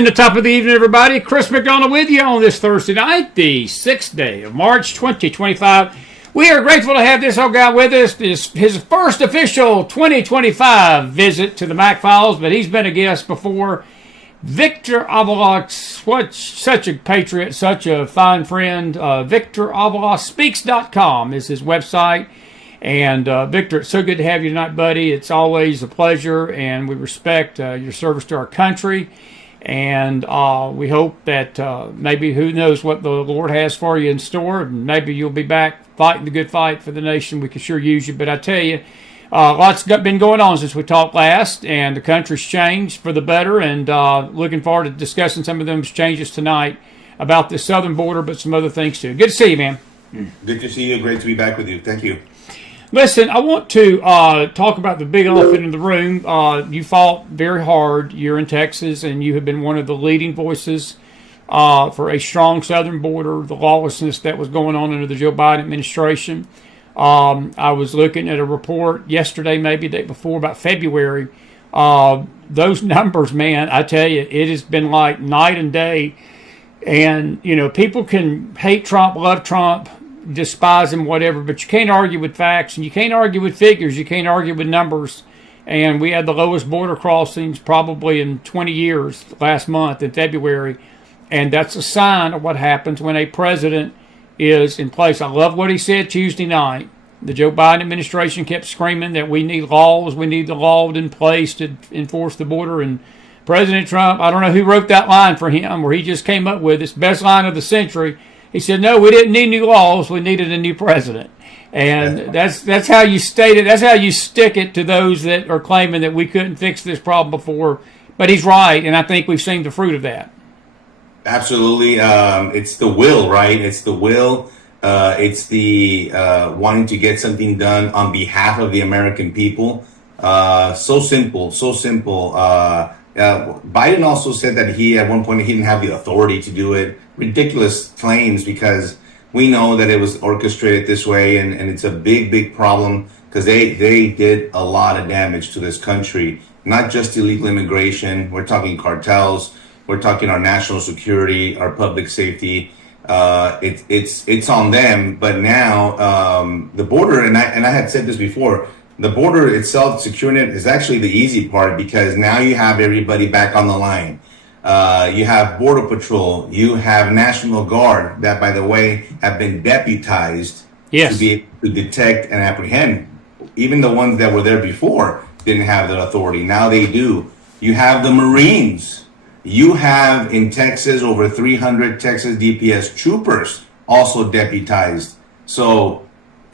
And the top of the evening, everybody. Chris McDonald with you on this Thursday night, the 6th day of March 2025. We are grateful to have this old guy with us. This his first official 2025 visit to the McFiles, but he's been a guest before. Victor Avila, such a patriot, such a fine friend. Victor Avila Speaks.com is his website. And Victor, it's so good to have you tonight, buddy. It's always a pleasure, and we respect your service to our country. And we hope that maybe, who knows what the Lord has for you in store, and maybe you'll be back fighting the good fight for the nation. We could sure use you. But I tell you, lots been going on since we talked last, and the country's changed for the better, and looking forward to discussing some of those changes tonight about the southern border, but some other things too. Good to see you, man. Good to see you. Great to be back with you. Thank you. Listen, I want to talk about the big elephant in the room. You fought very hard. You're in Texas, and you have been one of the leading voices for a strong southern border, the lawlessness that was going on under the Joe Biden administration. I was looking at a report yesterday, maybe the day before, about February. Those numbers, man, I tell you, it has been like night and day. And, you know, people can hate Trump, love Trump, despise him, whatever, but you can't argue with facts, and you can't argue with figures, you can't argue with numbers. And we had the lowest border crossings probably in 20 years last month in February, and that's a sign of what happens when a president is in place. I love what he said Tuesday night. The Joe Biden administration kept screaming that we need laws, we need the law in place to enforce the border, and President Trump, I don't know who wrote that line for him, where he just came up with this best line of the century. He said, no, we didn't need new laws. We needed a new president. And that's how you state it. That's how you stick it to those that are claiming that we couldn't fix this problem before. But he's right, and I think we've seen the fruit of that. Absolutely. It's the will, right? It's the will. It's the wanting to get something done on behalf of the American people. So simple, so simple. Biden also said that at one point, he didn't have the authority to do it. Ridiculous claims, because we know that it was orchestrated this way, and it's a big, big problem, because they did a lot of damage to this country. Not just illegal immigration. We're talking cartels. We're talking our national security, our public safety. It's on them. But now the border, and I had said this before, the border itself, securing it, is actually the easy part, because now you have everybody back on the line. You have Border Patrol, you have National Guard that, by the way, have been deputized to be able to detect and apprehend. Even the ones that were there before didn't have that authority. Now they do. You have the Marines. You have in Texas over 300 Texas DPS troopers also deputized. So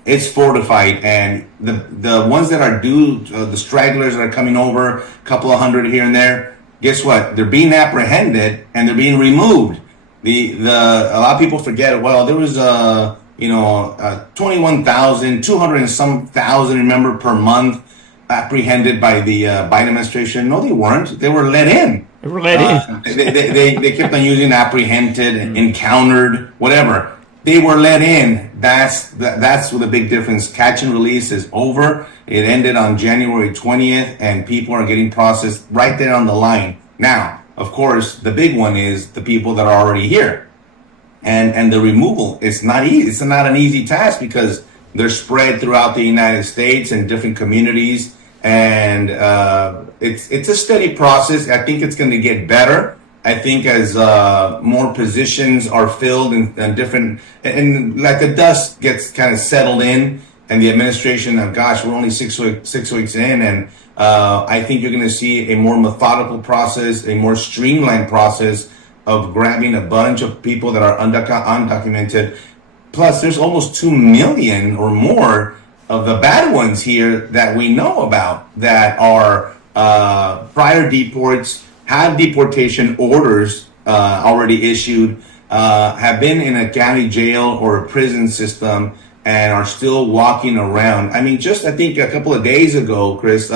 it's fortified, and the ones that are due, the stragglers that are coming over, a couple of hundred here and there, guess what? They're being apprehended and they're being removed. A lot of people forget. Well, there was 21,200 and some thousand, remember, per month apprehended by the Biden administration. No, they weren't. They were let in. They were let in. They kept on using apprehended, encountered, whatever. They were let in. That's what the big difference. Catch and release is over. It ended on January 20th, and people are getting processed right there on the line. Now, of course, the big one is the people that are already here, and the removal. It's not easy. It's not an easy task, because they're spread throughout the United States and different communities, and it's a steady process. I think it's going to get better. I think as more positions are filled and different, and like the dust gets kind of settled in, and the administration, gosh, we're only six weeks in, and I think you're going to see a more methodical process, a more streamlined process of grabbing a bunch of people that are undocumented. Plus, there's almost 2 million or more of the bad ones here that we know about that are prior deports, have deportation orders already issued, have been in a county jail or a prison system, and are still walking around. I mean, I think a couple of days ago, Chris,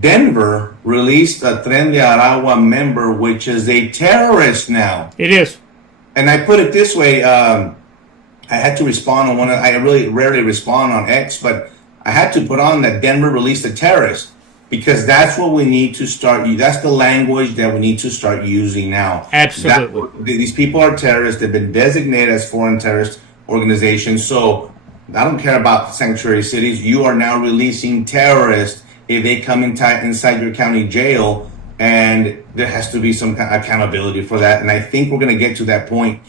Denver released a Tren de Aragua member, which is a terrorist now. It is. And I put it this way, I had to respond on I really rarely respond on X, but I had to put on that Denver released a terrorist. because that's what we need to start. That's the language that we need to start using now. Absolutely. These people are terrorists. They've been designated as foreign terrorist organizations. So I don't care about sanctuary cities. You are now releasing terrorists if they come inside your county jail, and there has to be some kind of accountability for that. And I think we're going to get to that point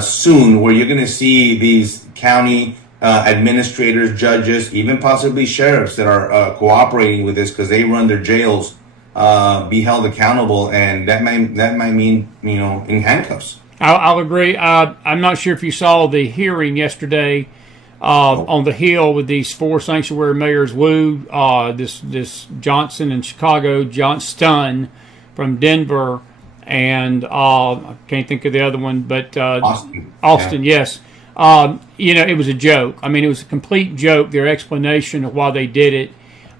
soon, where you're going to see these county administrators, judges, even possibly sheriffs that are cooperating with this because they run their jails, be held accountable, and that might mean in handcuffs. I'll agree. I'm not sure if you saw the hearing yesterday on the Hill with these 4 sanctuary mayors, Wu, this Johnson in Chicago, Johnston from Denver, and I can't think of the other one, but Austin, yeah. Yes. It was a joke. I mean, it was a complete joke, their explanation of why they did it.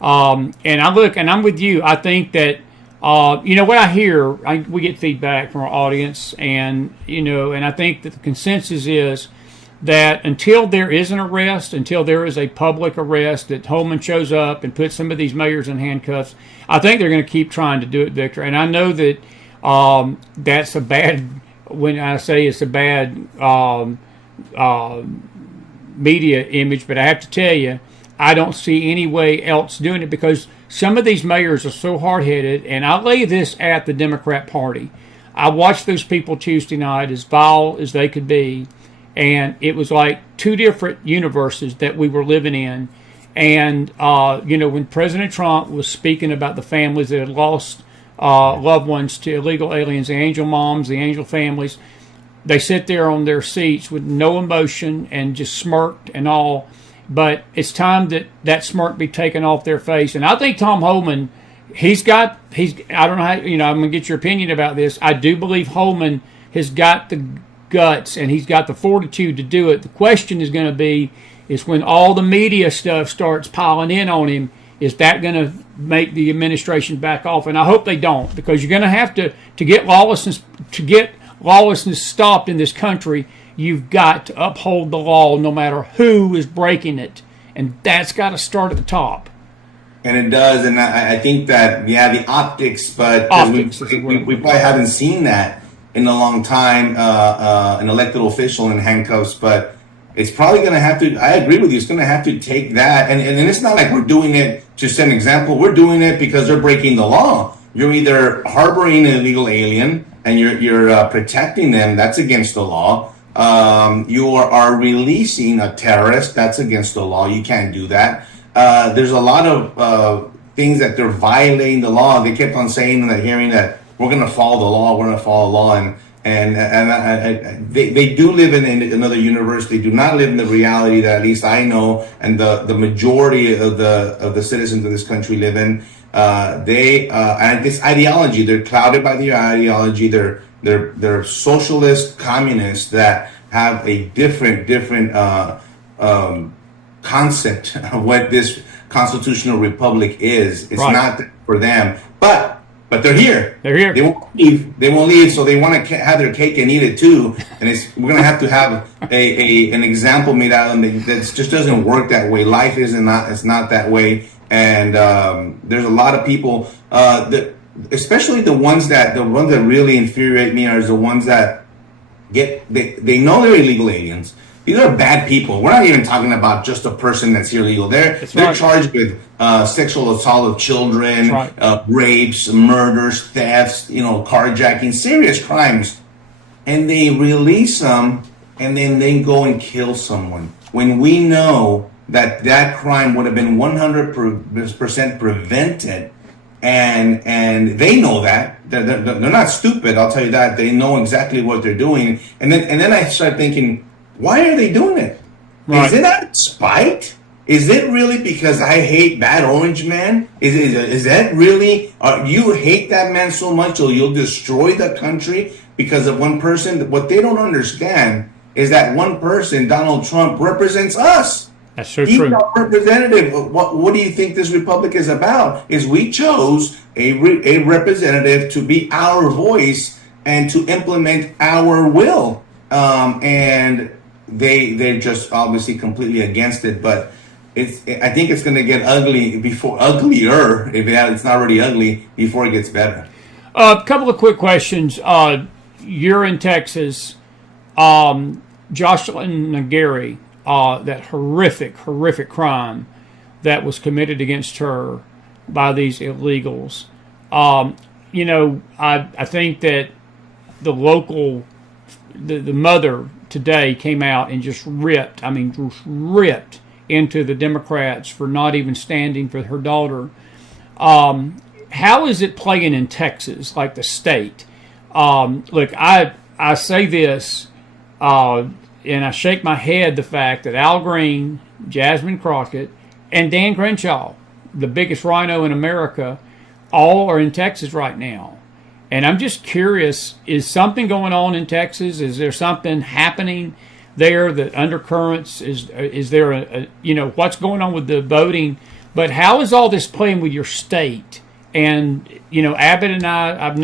And I'm with you. I think that, what I hear, we get feedback from our audience, and I think that the consensus is that until there is an arrest, until there is a public arrest, that Holman shows up and puts some of these mayors in handcuffs, I think they're going to keep trying to do it, Victor. And I know that that's a bad, when I say it's a bad media image, but I have to tell you, I don't see any way else doing it, because some of these mayors are so hard-headed, and I lay this at the Democrat Party. I watched those people Tuesday night, as vile as they could be, and it was like 2 different universes that we were living in. And, when President Trump was speaking about the families that had lost loved ones to illegal aliens, the angel moms, the angel families, they sit there on their seats with no emotion and just smirked and all. But it's time that smirk be taken off their face. And I think Tom Holman, I don't know how, I'm going to get your opinion about this. I do believe Holman has got the guts and he's got the fortitude to do it. The question is going to be, is when all the media stuff starts piling in on him, is that going to make the administration back off? And I hope they don't, because you're going to have to get lawlessness stopped in this country. You've got to uphold the law no matter who is breaking it. And that's got to start at the top. And it does. And I think that, the optics, but we probably haven't seen that in a long time, an elected official in handcuffs. But it's probably going to have to, I agree with you, it's going to have to take that. And it's not like we're doing it to set an example. We're doing it because they're breaking the law. You're either harboring an illegal alien and you're protecting them. That's against the law. You are releasing a terrorist. That's against the law. You can't do that. There's a lot of things that they're violating the law. They kept on saying in the hearing that we're going to follow the law. We're going to follow the law. And they do live in another universe. They do not live in the reality that at least I know and the majority of the citizens of this country live in. And this ideology, they're clouded by their ideology. They're socialist communists that have a different concept of what this constitutional republic is. It's right. Not for them, but they're here. They're here. They won't leave. So they want to have their cake and eat it too. And we're going to have an example made out of them that just doesn't work that way. Life it's not that way. And there's a lot of people especially the ones that really infuriate me are the ones that they know they're illegal aliens. These are bad people. We're not even talking about just a person that's illegal. They're charged with sexual assault of children, rapes, murders, thefts, carjacking, serious crimes, and they release them, and then they go and kill someone when we know that crime would have been 100% prevented. And they know that they're not stupid. I'll tell you that they know exactly what they're doing. And then I start thinking, why are they doing it? Right. Is it out of spite? Is it really because I hate Bad Orange Man? Is that really? You hate that man so much you'll destroy the country because of one person? What they don't understand is that one person, Donald Trump, represents us. That's so He's true. our representative. What do you think this republic is about? Is we chose a representative to be our voice and to implement our will. And they're just obviously completely against it. But I think it's going to get uglier, if it's not already ugly, before it gets better. A couple of quick questions. You're in Texas. Jocelyn Nagari, that horrific crime that was committed against her by these illegals. I think that the mother today came out and just ripped into the Democrats for not even standing for her daughter. How is it playing in Texas, like the state? Look, I say this, and I shake my head the fact that Al Green, Jasmine Crockett, and Dan Crenshaw, the biggest rhino in America, all are in Texas right now. And I'm just curious, is something going on in Texas? Is there something happening there, that undercurrents? Is there what's going on with the voting? But how is all this playing with your state? And Abbott and I'm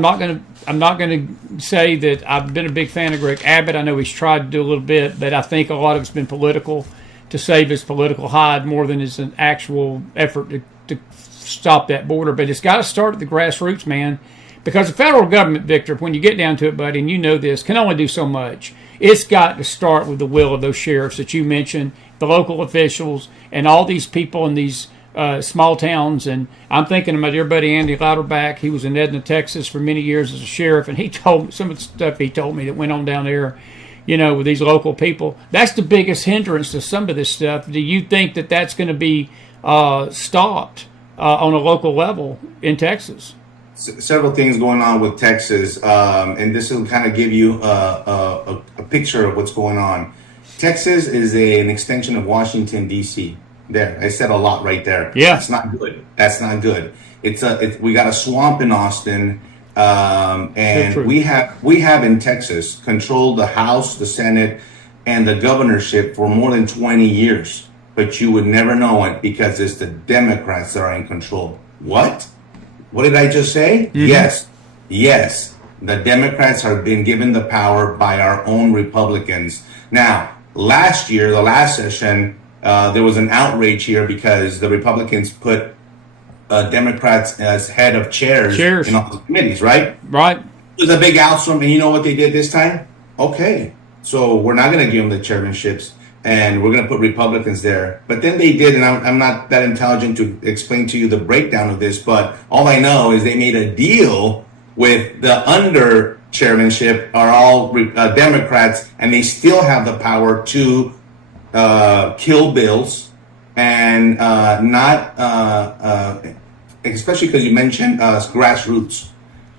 not going to say that I've been a big fan of Greg Abbott. I know he's tried to do a little bit, but I think a lot of it's been political, to save his political hide more than it's an actual effort to stop that border. But it's got to start at the grassroots, man, because the federal government, Victor, when you get down to it, buddy, and you know this, can only do so much. It's got to start with the will of those sheriffs that you mentioned, the local officials, and all these people in these small towns. And I'm thinking of my dear buddy Andy Lauterbach. He was in Edna, Texas for many years as a sheriff, and he told me some of the stuff he told me that went on down there, with these local people. That's the biggest hindrance to some of this stuff. Do you think that that's going to be stopped on a local level in Texas? Several things going on with Texas, and this will kind of give you a picture of what's going on. Texas is an extension of Washington, D.C. There, I said a lot right there. Yeah, that's not good. That's not good. We got a swamp in Austin, and we have in Texas controlled the House, the Senate, and the governorship for more than 20 years. But you would never know it because it's the Democrats that are in control. What? What did I just say? Mm-hmm. Yes. The Democrats have been given the power by our own Republicans. Now, last year, the last session, there was an outrage here because the Republicans put Democrats as head of chairs in all the committees, right? Right. It was a big outstorm, and you know what they did this time? Okay, so we're not going to give them the chairmanships, and we're going to put Republicans there. But then they did, and I'm not that intelligent to explain to you the breakdown of this, but all I know is they made a deal with the under chairmanship are all Democrats, and they still have the power to kill bills and especially because you mentioned grassroots.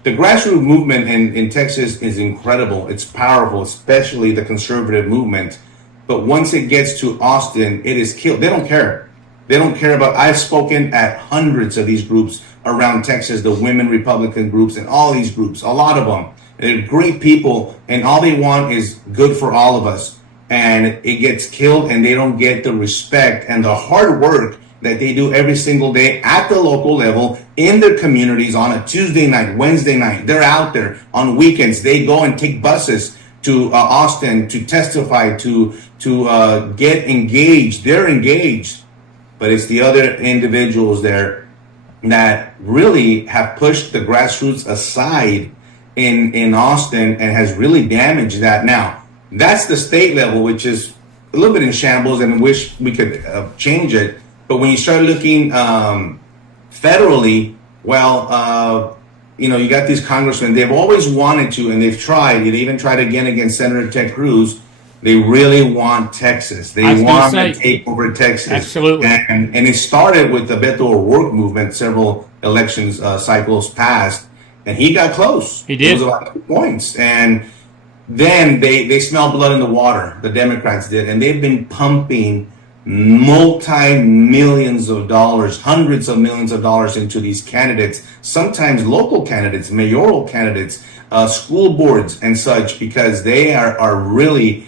The grassroots movement in Texas is incredible. It's powerful, especially the conservative movement. But once it gets to Austin, it is killed. They don't care. They don't care about. I've spoken at hundreds of these groups around Texas, the women Republican groups and all these groups, a lot of them. They're great people, and all they want is good for all of us. And it gets killed, and they don't get the respect and the hard work that they do every single day at the local level in their communities on a Tuesday night, Wednesday night. They're out there on weekends. They go and take buses to Austin to testify, to get engaged. They're engaged, but it's the other individuals there that really have pushed the grassroots aside in Austin and has really damaged that. Now, that's the state level, which is a little bit in shambles, and wish we could change it. But when you start looking federally, you got these congressmen. They've always wanted to, and they've tried. They even tried again against Senator Ted Cruz. They really want Texas. They want to take over Texas. Absolutely. And it started with the Beto O'Rourke movement. Several elections cycles passed, and he got close. He did. It was about 2 points. And then they smelled blood in the water. The Democrats did, and they've been pumping multi-millions of dollars, hundreds of millions of dollars into these candidates, sometimes local candidates, mayoral candidates, school boards and such, because they are really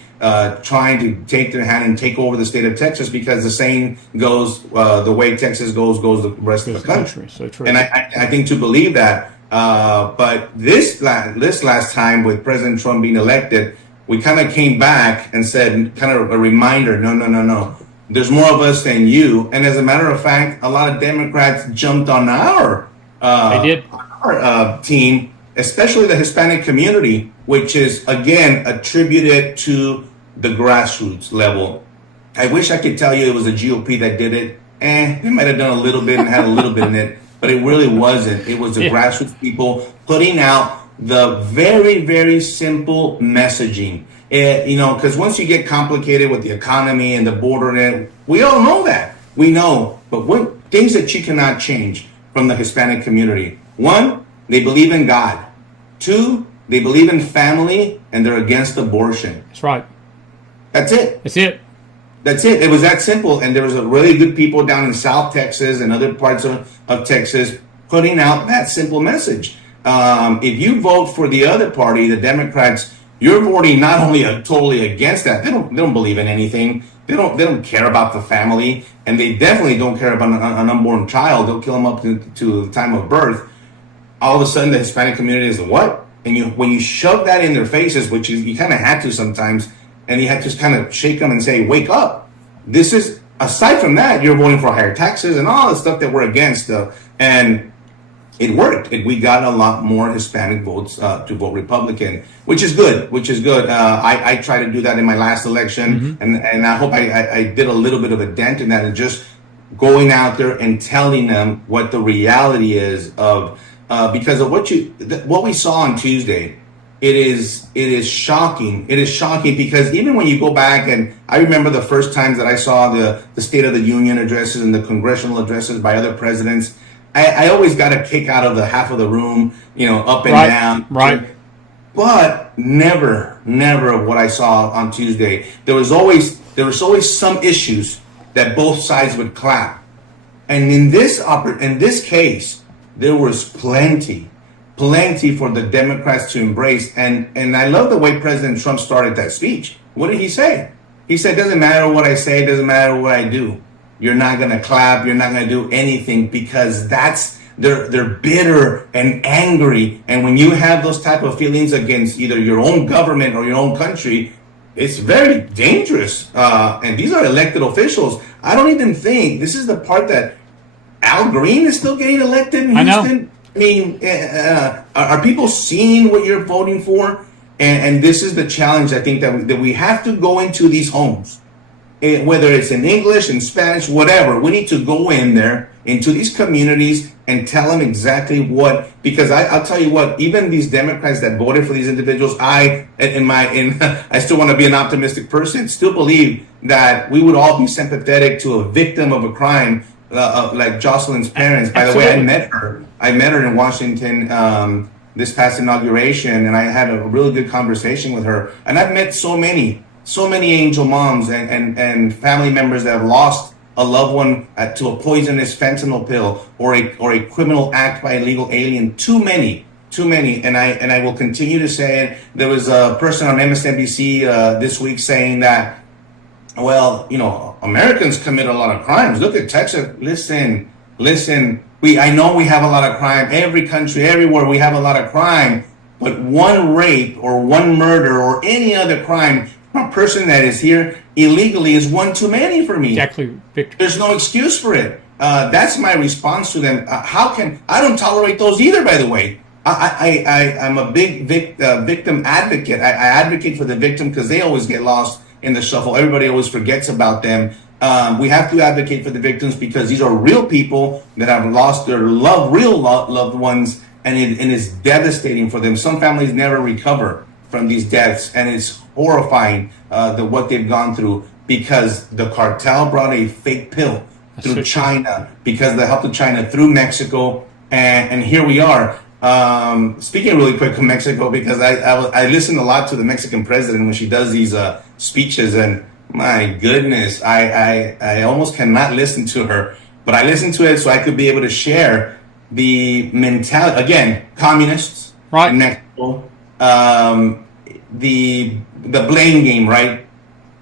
trying to take their hand and take over the state of Texas, because the saying goes, the way Texas goes the rest of the country. So true. And I think to believe that, but this last time with President Trump being elected, we kind of came back and said, kind of a reminder, no. There's more of us than you. And as a matter of fact, a lot of Democrats jumped on They did. our team, especially the Hispanic community, which is, again, attributed to the grassroots level. I wish I could tell you it was the GOP that did it. They might have done a little bit and had a little bit in it, but it really wasn't. It was the grassroots people putting out the very, very simple messaging. Because once you get complicated with the economy and the border, and we all know that. We know. But things that you cannot change from the Hispanic community. One, they believe in God. Two, they believe in family, and they're against abortion. That's right. That's it. That's it. That's it. It was that simple. And there was a really good people down in South Texas and other parts of Texas putting out that simple message. If you vote for the other party, the Democrats, you're voting not only totally against that. They don't believe in anything. They don't care about the family, and they definitely don't care about an unborn child. They'll kill them up to the time of birth. All of a sudden, the Hispanic community is what? And when you shove that in their faces, which you kind of had to sometimes. And you had to just kind of shake them and say, wake up. This is, aside from that, you're voting for higher taxes and all the stuff that we're against. And it worked. We got a lot more Hispanic votes to vote Republican, which is good, I tried to do that in my last election. And I hope I did a little bit of a dent in that, and just going out there and telling them what the reality is of, because of what we saw on Tuesday. It is shocking. It is shocking because even when you go back, and I remember the first times that I saw the State of the Union addresses and the congressional addresses by other presidents, I always got a kick out of the half of the room, up and down. Right. But never of what I saw on Tuesday. There was always some issues that both sides would clap. And in this case, there was plenty for the Democrats to embrace. And I love the way President Trump started that speech. What did he say? He said, doesn't matter what I say, doesn't matter what I do. You're not going to clap. You're not going to do anything, because they're bitter and angry. And when you have those type of feelings against either your own government or your own country, it's very dangerous. And these are elected officials. I don't even think this is the part that Al Green is still getting elected in Houston. I know. I mean, are people seeing what you're voting for? And this is the challenge, I think, that we have to go into these homes, whether it's in English, in Spanish, whatever. We need to go in there into these communities and tell them exactly what. Because I'll tell you what, even these Democrats that voted for these individuals, I still want to be an optimistic person. Still believe that we would all be sympathetic to a victim of a crime. Like Jocelyn's parents. By the way, I met her in Washington this past inauguration, and I had a really good conversation with her. And I've met so many angel moms and family members that have lost a loved one to a poisonous fentanyl pill or a criminal act by a legal alien. Too many. And I will continue to say it. There was a person on MSNBC this week saying that, well, Americans commit a lot of crimes. Look at Texas. Listen. I know we have a lot of crime. Every country, everywhere, we have a lot of crime. But one rape or one murder or any other crime, a person that is here illegally is one too many for me. Exactly, Victor. There's no excuse for it. That's my response to them. I don't tolerate those either, by the way. I'm a big victim advocate. I advocate for the victim because they always get lost in the shuffle. Everybody always forgets about them. We have to advocate for the victims because these are real people that have lost their real loved ones, and it is devastating for them. Some families never recover from these deaths, and it's horrifying what they've gone through because the cartel brought a fake pill through China, because of the help of China through Mexico, and here we are. Speaking really quick of Mexico, because I listen a lot to the Mexican president when she does these speeches, and my goodness, I almost cannot listen to her, but I listen to it so I could be able to share the mentality. Again, communists, right? In Mexico, the blame game, right?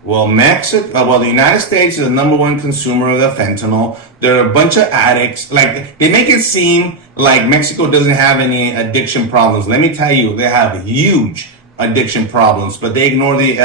Well, the United States is the number one consumer of the fentanyl. There are a bunch of addicts. Like, they make it seem like Mexico doesn't have any addiction problems. Let me tell you, they have huge addiction problems, but they ignore the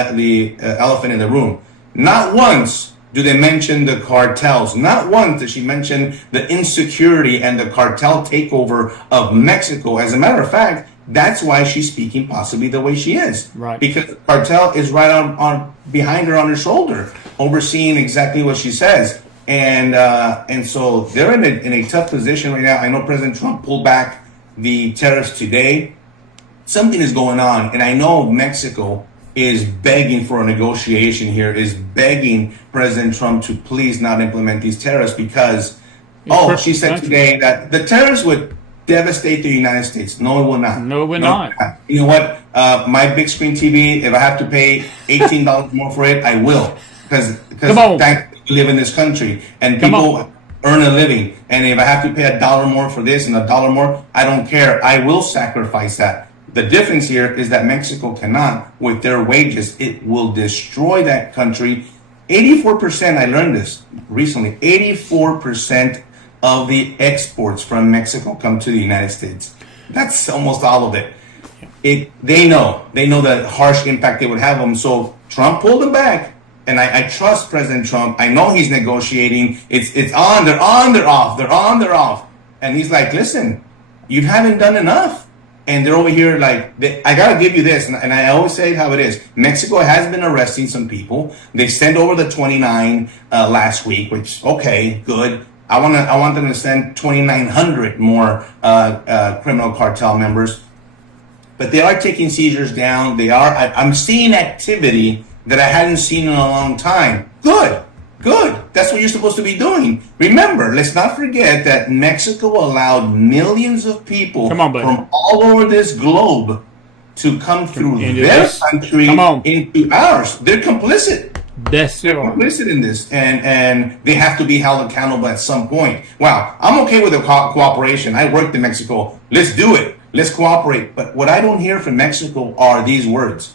elephant in the room. Not once do they mention the cartels. Not once does she mention the insecurity and the cartel takeover of Mexico. As a matter of fact, that's why she's speaking possibly the way she is. Right. Because the cartel is right on behind her on her shoulder, overseeing exactly what she says. And so they're in a tough position right now. I know President Trump pulled back the tariffs today. Something is going on, and I know Mexico is begging for a negotiation here, is begging President Trump to please not implement these tariffs because, she said today that the tariffs would devastate the United States. No, it will not. No, it will not. You know what? My big screen TV, if I have to pay $18 more for it, I will. Because we live in this country, and people earn a living. And if I have to pay $1 more for this and $1 more, I don't care. I will sacrifice that. The difference here is that Mexico cannot with their wages. It will destroy that country. 84%, I learned this recently, 84% of the exports from Mexico come to the United States. That's almost all of it. They know the harsh impact it would have on them. So Trump pulled them back. And I trust President Trump. I know he's negotiating. It's on, they're on, they're off, they're on, they're off. And he's like, listen, you haven't done enough. And they're over here like, I got to give you this. And I always say how it is. Mexico has been arresting some people. They sent over the 29 last week, which, okay, good. I want them to send 2,900 more criminal cartel members. But they are taking seizures down. I'm seeing activity that I hadn't seen in a long time. Good. That's what you're supposed to be doing. Remember, let's not forget that Mexico allowed millions of people from all over this globe to come through their country into ours. They're complicit. They're complicit in this, and they have to be held accountable at some point. Wow, I'm okay with the cooperation. I worked in Mexico. Let's do it. Let's cooperate. But what I don't hear from Mexico are these words.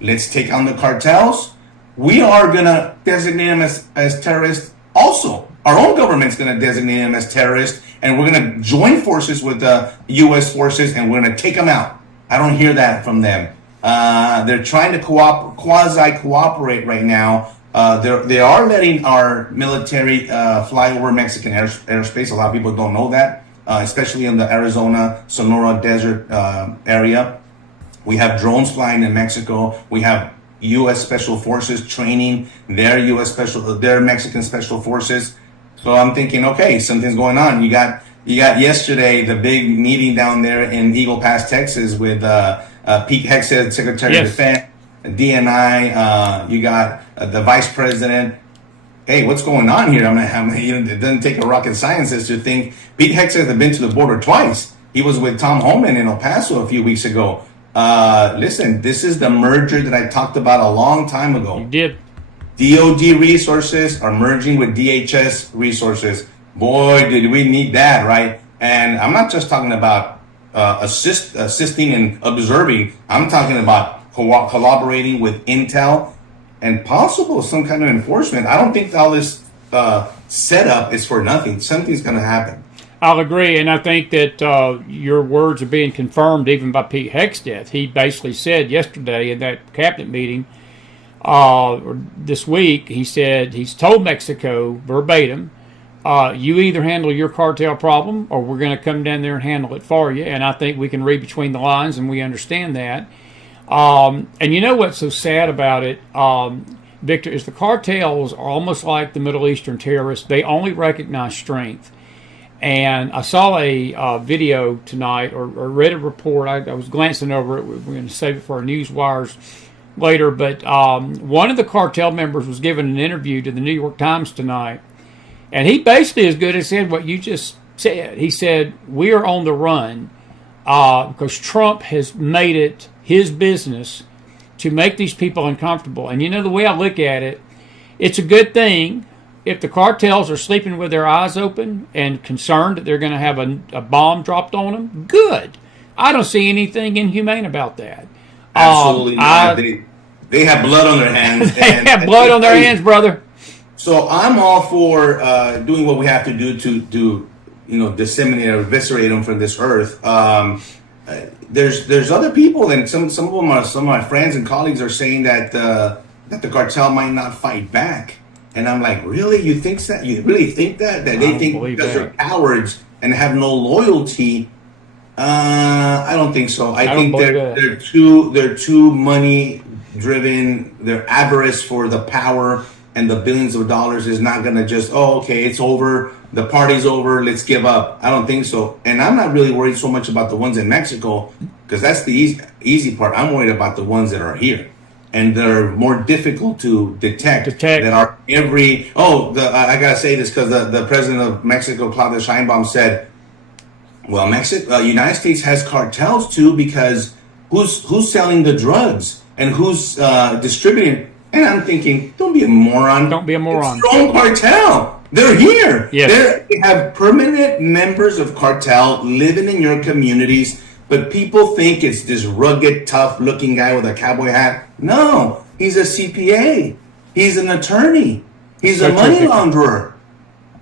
Let's take on the cartels. We are going to designate them as terrorists also. Our own government's going to designate them as terrorists, and we're going to join forces with the U.S. forces, and we're going to take them out. I don't hear that from them. They're trying to quasi-cooperate right now. They are letting our military fly over Mexican airspace. A lot of people don't know that, especially in the Arizona, Sonora desert area. We have drones flying in Mexico. We have U.S. Special Forces training their Mexican Special Forces. So I'm thinking, okay, something's going on. You got yesterday the big meeting down there in Eagle Pass, Texas, with Pete Hegseth, Secretary of Defense, DNI. You got the Vice President. Hey, what's going on here? It doesn't take a rocket scientist to think. Pete Hegseth had been to the border twice. He was with Tom Homan in El Paso a few weeks ago. Listen, this is the merger that I talked about a long time ago. You did. DOD resources are merging with DHS resources. Boy, did we need that, right? And I'm not just talking about assisting and observing. I'm talking about collaborating with intel and possible some kind of enforcement. I don't think all this setup is for nothing. Something's going to happen. I'll agree, and I think that your words are being confirmed even by Pete Hegseth. He basically said yesterday in that cabinet meeting, or this week, he said he's told Mexico verbatim, you either handle your cartel problem or we're going to come down there and handle it for you. And I think we can read between the lines and we understand that. And you know what's so sad about it, Victor, is the cartels are almost like the Middle Eastern terrorists. They only recognize strength. And I saw a video tonight, or read a report. I was glancing over it. We're going to save it for our news wires later. But one of the cartel members was given an interview to the New York Times tonight. And he basically as good as said what you just said. He said, we are on the run because Trump has made it his business to make these people uncomfortable. And you know, the way I look at it, it's a good thing. If the cartels are sleeping with their eyes open and concerned that they're going to have a bomb dropped on them, good. I don't see anything inhumane about that. Absolutely not. They have blood on their hands. They have blood on their hands, brother. So I'm all for doing what we have to do to disseminate or eviscerate them from this earth. There's other people, and some of them are some of my friends and colleagues are saying that the cartel might not fight back. And I'm like, really? You think that? You really think that? That they think because they're cowards and have no loyalty? I don't think so. I think they're too money driven. Their avarice for the power and the billions of dollars is not gonna just, oh, okay, it's over, the party's over, let's give up. I don't think so. And I'm not really worried so much about the ones in Mexico, because that's the easy part. I'm worried about the ones that are here. And they're more difficult to detect. That are I gotta say this because the president of Mexico, Claudia Sheinbaum, said, well, United States has cartels too, because who's selling the drugs and who's distributing? And I'm thinking, don't be a moron. Don't be a moron. It's your own cartel. They're here. Yes. They have permanent members of cartel living in your communities, but people think it's this rugged, tough-looking guy with a cowboy hat. No, he's a CPA. He's an attorney. He's a money launderer.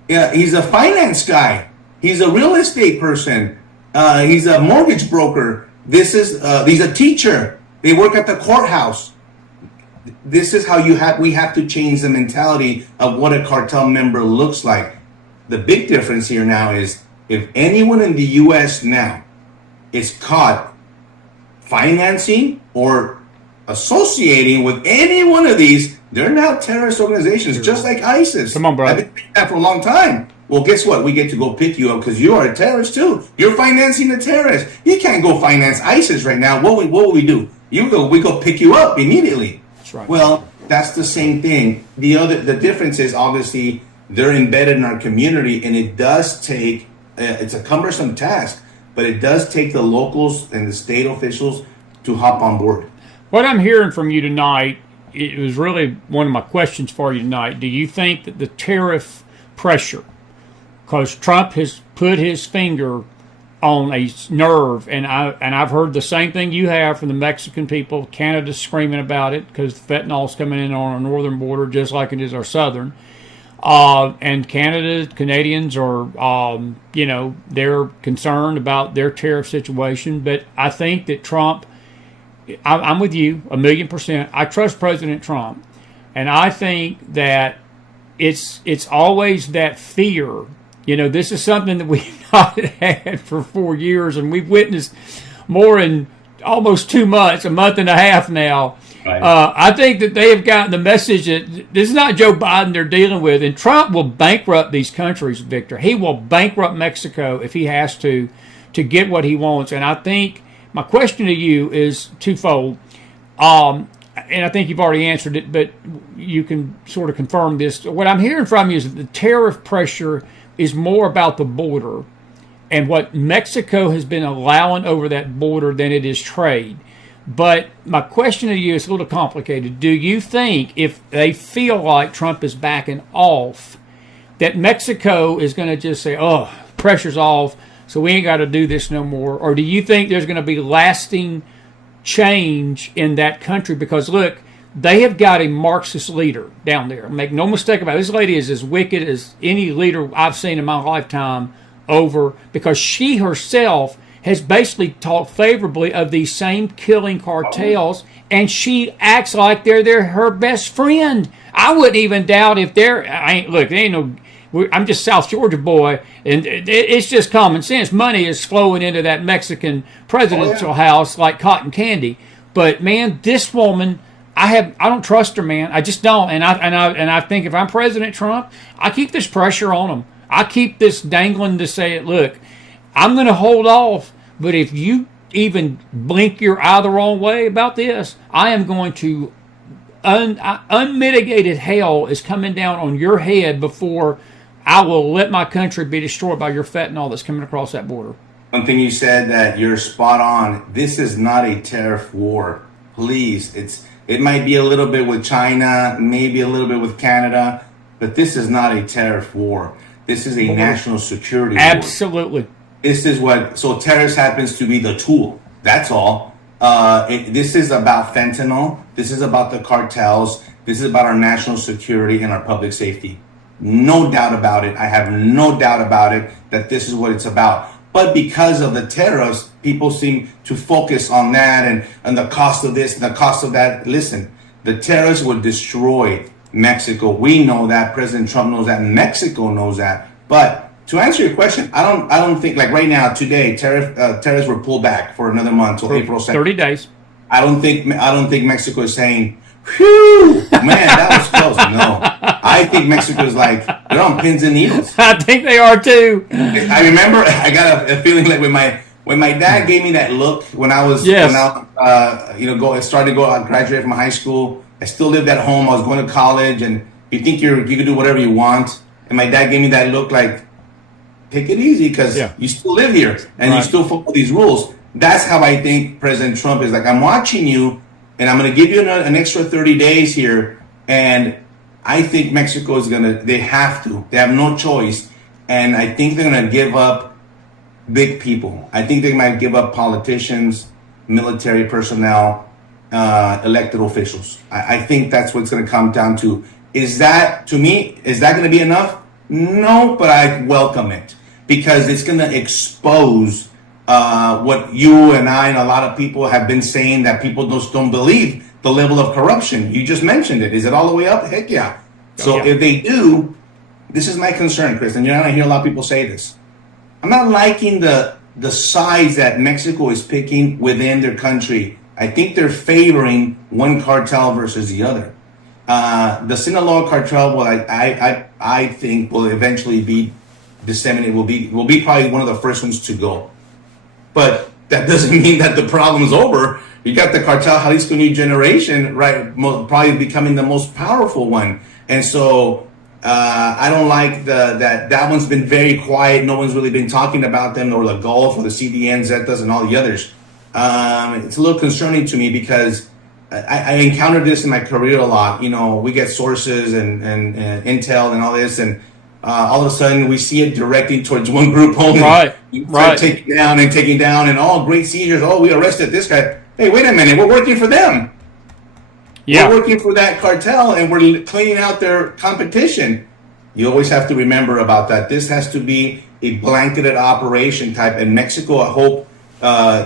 Yeah, he's a finance guy. He's a real estate person. He's a mortgage broker. He's a teacher. They work at the courthouse. This is how we have to change the mentality of what a cartel member looks like. The big difference here now is if anyone in the U.S. now is caught financing or associating with any one of these, they're now terrorist organizations, just like ISIS. Come on, bro. I've been saying that for a long time. Well, guess what? We get to go pick you up because you are a terrorist too. You're financing a terrorist. You can't go finance ISIS right now. What will we do? We go pick you up immediately. That's right. Well, that's the same thing. The difference is obviously they're embedded in our community, and it does take. It's a cumbersome task, but it does take the locals and the state officials to hop on board. What I'm hearing from you tonight, it was really one of my questions for you tonight. Do you think that the tariff pressure, because Trump has put his finger on a nerve, and I've heard the same thing you have from the Mexican people, Canada's screaming about it because fentanyl's coming in on our northern border just like it is our southern. And Canadians are, they're concerned about their tariff situation. But I think that Trump, I'm with you 1,000,000%. I trust President Trump. And I think that it's always that fear. This is something that we've not had for 4 years, and we've witnessed more in almost 2 months, a month and a half now. Right. I think that they have gotten the message that this is not Joe Biden they're dealing with, and Trump will bankrupt these countries, Victor. He will bankrupt Mexico if he has to get what he wants. And I think my question to you is twofold. And I think you've already answered it, but you can sort of confirm this. What I'm hearing from you is that the tariff pressure is more about the border and what Mexico has been allowing over that border than it is trade. But my question to you is a little complicated. Do you think if they feel like Trump is backing off, that Mexico is going to just say, oh, pressure's off, so we ain't got to do this no more? Or do you think there's going to be lasting change in that country? Because, look, they have got a Marxist leader down there. Make no mistake about it. This lady is as wicked as any leader I've seen in my lifetime over, because she herself has basically talked favorably of these same killing cartels, and she acts like they're her best friend. I wouldn't even doubt if I'm just South Georgia boy, and it's just common sense. Money is flowing into that Mexican presidential house like cotton candy. But man, this woman, I don't trust her, man. I just don't. And I think if I'm President Trump, I keep this pressure on him. I keep this dangling to say, look, I'm going to hold off, but if you even blink your eye the wrong way about this, I am going to unmitigated hell is coming down on your head before I will let my country be destroyed by your fentanyl that's coming across that border. One thing you said that you're spot on. This is not a tariff war. Please, it might be a little bit with China, maybe a little bit with Canada, but this is not a tariff war. This is a national security war. Absolutely. This is so tariffs happens to be the tool. That's all. This is about fentanyl. This is about the cartels. This is about our national security and our public safety. No doubt about it. I have no doubt about it that this is what it's about. But because of the tariffs, people seem to focus on that and the cost of this and the cost of that. Listen, the tariffs would destroy Mexico. We know that. President Trump knows that. Mexico knows that. But to answer your question, I don't think, like right now, today, tariffs were pulled back for another month till April 2nd. 30 days. I don't think Mexico is saying, "Whew, man, that was close." No, I think Mexico is like they're on pins and needles. I think they are too. I remember I got a feeling like when my dad gave me that look when I was graduate from high school. I still lived at home. I was going to college, and you think you can do whatever you want. And my dad gave me that look like, take it easy because you still live here and you still follow these rules. That's how I think President Trump is. Like, I'm watching you, and I'm going to give you an extra 30 days here. And I think Mexico is they have to. They have no choice. And I think they're going to give up big people. I think they might give up politicians, military personnel, elected officials. I think that's what's going to come down to. Is that going to be enough? No, but I welcome it because it's going to expose what you and I and a lot of people have been saying, that people just don't believe the level of corruption. You just mentioned it. Is it all the way up? Heck yeah. So if they do, this is my concern, Chris, and you're not going to hear a lot of people say this. I'm not liking the sides that Mexico is picking within their country. I think they're favoring one cartel versus the other. The Sinaloa cartel, I think will eventually be disseminated. Will be probably one of the first ones to go. But that doesn't mean that the problem's over. You got the Cartel Jalisco New Generation, right? Probably becoming the most powerful one. And so I don't like that one's been very quiet. No one's really been talking about them, or the Gulf or the CDN, Zetas, and all the others. It's a little concerning to me because I encountered this in my career a lot. You know, we get sources and intel and all this, and all of a sudden we see it directing towards one group only. Right. Taking down, and all great seizures. Oh, we arrested this guy. Hey, wait a minute. We're working for them. Yeah. We're working for that cartel, and we're cleaning out their competition. You always have to remember about that. This has to be a blanketed operation type. In Mexico, I hope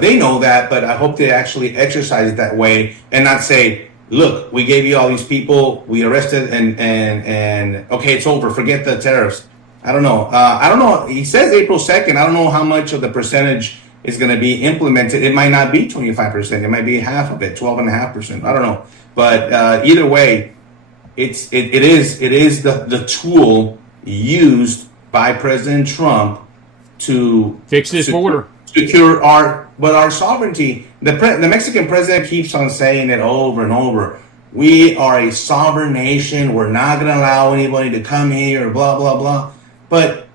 they know that, but I hope they actually exercise it that way and not say, look, we gave you all these people, we arrested, and okay, it's over. Forget the tariffs. I don't know. He says April 2nd. I don't know how much of the percentage is going to be implemented. It might not be 25%. It might be half of it, 12.5%. I don't know. But either way, it is the tool used by President Trump to fix this border, secure our sovereignty. The Mexican president keeps on saying it over and over. We are a sovereign nation. We're not going to allow anybody to come here, blah, blah, blah. But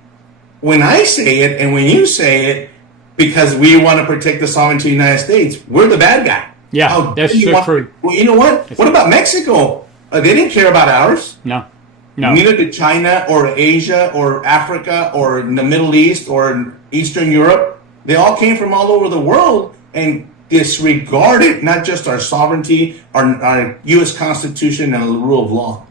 when I say it and when you say it, because we want to protect the sovereignty of the United States, we're the bad guy. Yeah, that's true. Well, you know what? What about Mexico? They didn't care about ours. No. Neither did China or Asia or Africa or the Middle East or Eastern Europe. They all came from all over the world and disregarded not just our sovereignty, our U.S. Constitution, and the rule of law.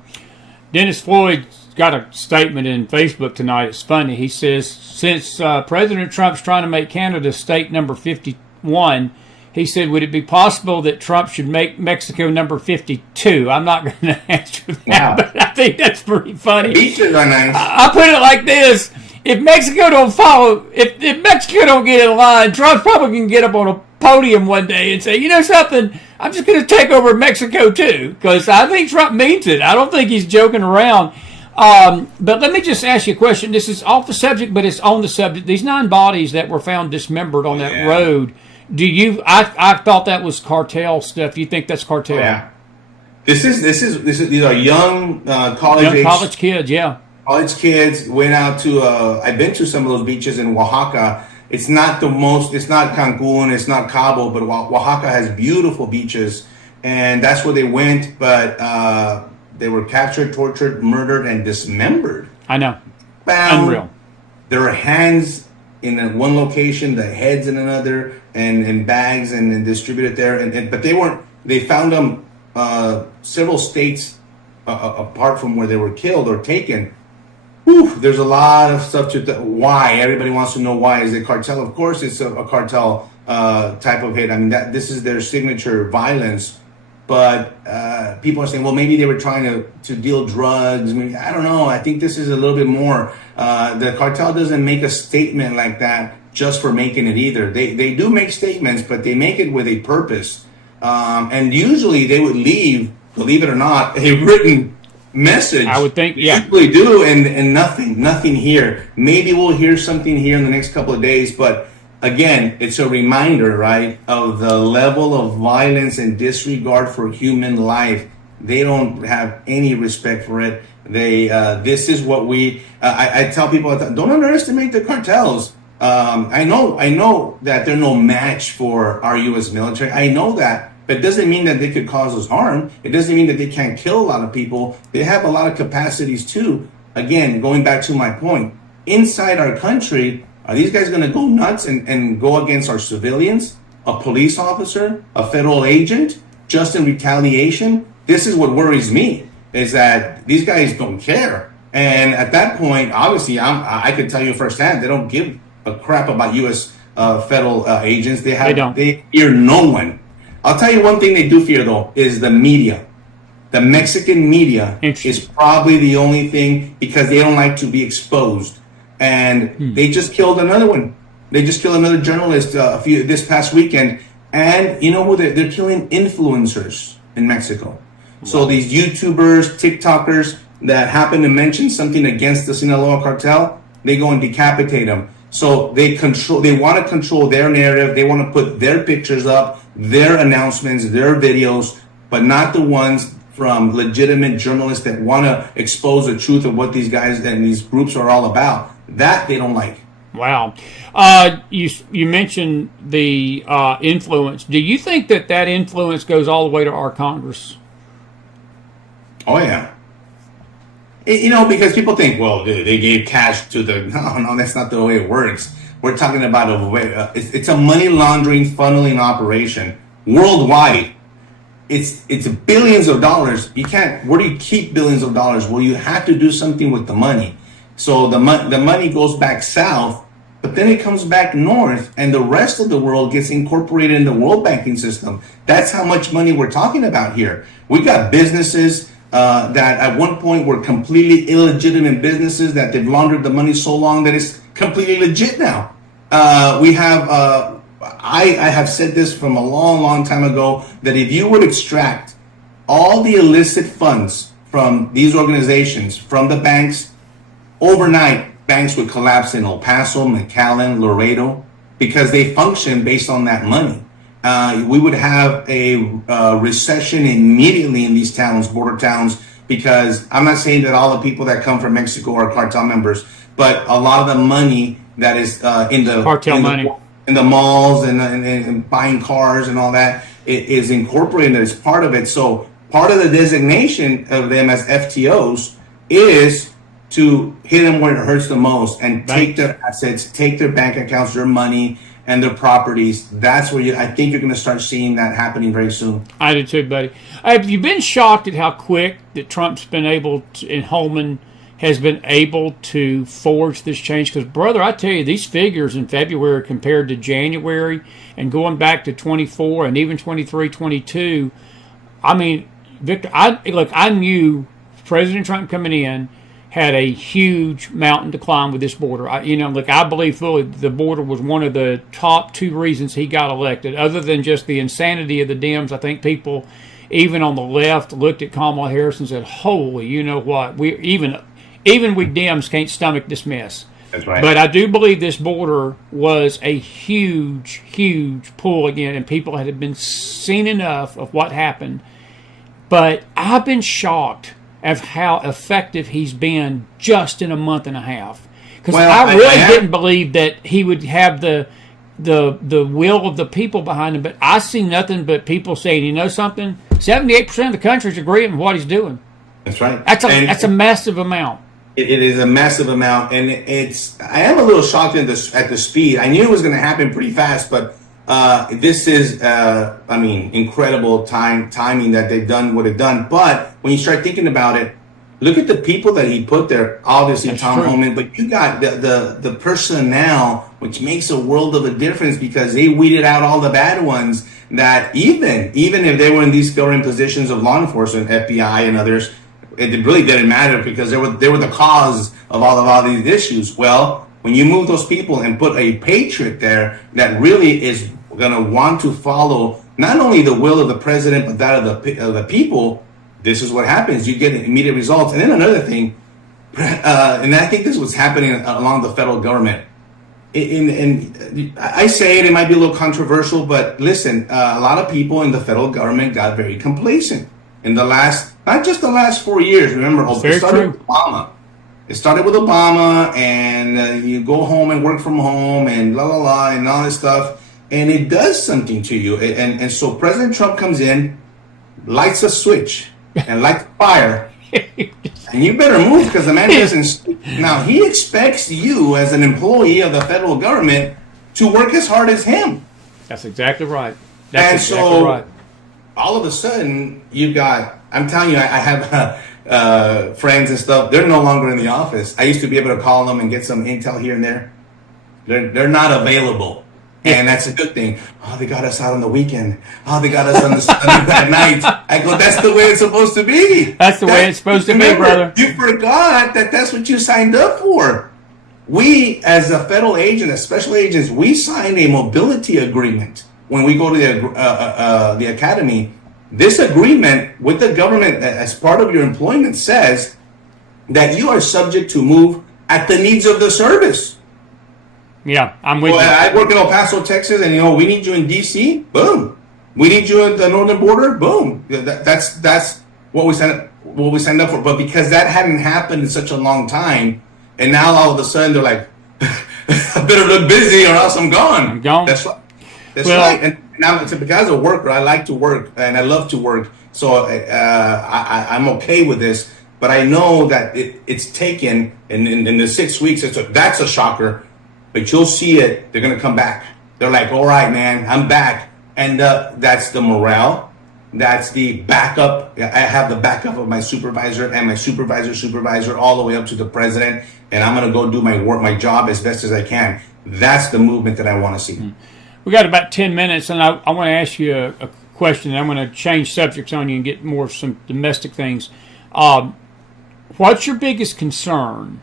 Dennis Floyd got a statement in Facebook tonight. It's funny. He says, since President Trump's trying to make Canada state number 51, he said, would it be possible that Trump should make Mexico number 52? I'm not going to answer that, but I think that's pretty funny. Beaches are nice. I put it like this. If Mexico don't follow, if Mexico don't get in line, Trump's probably going to get up on a podium one day and say, you know something, I'm just going to take over Mexico too, because I think Trump means it. I don't think he's joking around. But let me just ask you a question. This is off the subject, but it's on the subject. These 9 bodies that were found dismembered on that road, I thought that was cartel stuff. You think that's cartel? Yeah. These are young college kids, College kids went out to, I've been to some of those beaches in Oaxaca. It's not Cancun, it's not Cabo, but Oaxaca has beautiful beaches. And that's where they went, but they were captured, tortured, murdered, and dismembered. I know. Found unreal. Their hands in one location, the heads in another, and in bags and distributed there. But they found them several states apart from where they were killed or taken. Whew, there's a lot of stuff to why. Everybody wants to know why. Is it cartel? Of course it's a cartel type of hit. I mean, this is their signature violence. but people are saying, well, maybe they were trying to deal drugs. Maybe, I don't know. I think this is a little bit more. The cartel doesn't make a statement like that just for making it either. They do make statements, but they make it with a purpose. And usually they would leave, believe it or not, a written message. I would think, yeah. Usually do, and nothing here. Maybe we'll hear something here in the next couple of days, but again, it's a reminder, right, of the level of violence and disregard for human life. They don't have any respect for it. This is what I tell people, don't underestimate the cartels. I know that they're no match for our U.S. military. I know that, but it doesn't mean that they could cause us harm. It doesn't mean that they can't kill a lot of people. They have a lot of capacities too. Again, going back to my point, inside our country, are these guys going to go nuts and go against our civilians, a police officer, a federal agent, just in retaliation? This is what worries me, is that these guys don't care. And at that point, obviously, I could tell you firsthand, they don't give a crap about U.S. Federal agents. They fear no one. I'll tell you one thing they do fear, though, is the media. The Mexican media is probably the only thing, because they don't like to be exposed. And they just killed another one. They just killed another journalist this past weekend. And you know who they're killing? Influencers in Mexico. Wow. So these YouTubers, TikTokers that happen to mention something against the Sinaloa cartel, they go and decapitate them. So they want to control their narrative. They want to put their pictures up, their announcements, their videos, but not the ones from legitimate journalists that want to expose the truth of what these guys and these groups are all about. That they don't like. Wow. You mentioned the influence. Do you think that influence goes all the way to our Congress? Oh, yeah. Because people think, well, they gave cash to the... No, that's not the way it works. We're talking about a way... it's a money laundering, funneling operation worldwide. It's billions of dollars. You can't... Where do you keep billions of dollars? Well, you have to do something with the money. So the money goes back south, but then it comes back north, and the rest of the world gets incorporated in the world banking system. That's how much money we're talking about here. We got businesses that at one point were completely illegitimate businesses that they've laundered the money so long that it's completely legit now. We have, I have said this from a long, long time ago, that if you would extract all the illicit funds from these organizations, from the banks, overnight, banks would collapse in El Paso, McAllen, Laredo, because they function based on that money. We would have a recession immediately in these towns, border towns, because I'm not saying that all the people that come from Mexico are cartel members, but a lot of the money that is in the cartel money in the malls and buying cars and all that is incorporated as part of it. So part of the designation of them as FTOs is to hit them where it hurts the most and take their assets, take their bank accounts, their money, and their properties. That's where I think you're going to start seeing that happening very soon. I do too, buddy. Have you been shocked at how quick that Trump's been able to, and Holman has been able to forge this change? Because, brother, I tell you, these figures in February compared to January and going back to 24 and even 23, 22, I mean, Victor, I knew President Trump coming in had a huge mountain to climb with this border. I believe fully the border was one of the top two reasons he got elected. Other than just the insanity of the Dems, I think people, even on the left, looked at Kamala Harris and said, "Holy, you know what? We even we Dems can't stomach this mess." That's right. But I do believe this border was a huge, huge pull again, and people had been seen enough of what happened. But I've been shocked of how effective he's been just in a month and a half. Because I really didn't believe that he would have the will of the people behind him. But I see nothing but people saying, you know something? 78% of the country is agreeing with what he's doing. That's right. That's a massive amount. It is a massive amount, and I am a little shocked at the speed. I knew it was going to happen pretty fast, but this is, incredible timing that they've done what they've done. But when you start thinking about it, look at the people that he put there. Obviously, that's Tom Homan, but you got the personnel, which makes a world of a difference because they weeded out all the bad ones. that even if they were in these government positions of law enforcement, FBI and others, it really didn't matter because they were the cause of all these issues. Well, when you move those people and put a patriot there that really is going to want to follow not only the will of the president but that of the people, this is what happens. You get immediate results. And then another thing, and I think this was happening along the federal government. And I say it might be a little controversial, but listen, a lot of people in the federal government got very complacent in the last, not just the last 4 years. Remember, it started with Obama. It started with Obama, and you go home and work from home, and la la la, and all this stuff, and it does something to you. And so President Trump comes in, lights a switch, and lights a fire. And you better move because the man doesn't. Now, he expects you as an employee of the federal government to work as hard as him. That's exactly right. All of a sudden, you got, I'm telling you, I have friends and stuff. They're no longer in the office. I used to be able to call them and get some intel here and there. They're not available. And that's a good thing. Oh, they got us out on the weekend. Oh, they got us on the Sunday at night. I go, that's the way it's supposed to be. That's the way it's supposed to be, brother. You forgot that that's what you signed up for. We, as a federal agent, as special agents, we signed a mobility agreement when we go to the academy. This agreement with the government as part of your employment says that you are subject to move at the needs of the service. Yeah, I'm with you. I work in El Paso, Texas, and we need you in D.C. Boom. We need you at the northern border. Boom. That's what we signed up for. But because that hadn't happened in such a long time, and now all of a sudden they're like, I better look busy or else I'm gone. I'm gone. That's right. That's right. And now, because a worker, I like to work and I love to work. So I'm okay with this. But I know that it's taken in the 6 weeks. That's a shocker. But you'll see it. They're going to come back. They're like, all right, man, I'm back. And that's the morale. That's the backup. I have the backup of my supervisor and my supervisor all the way up to the president. And I'm going to go do my job as best as I can. That's the movement that I want to see. We got about 10 minutes, and I want to ask you a question. I'm going to change subjects on you and get more some domestic things. What's your biggest concern?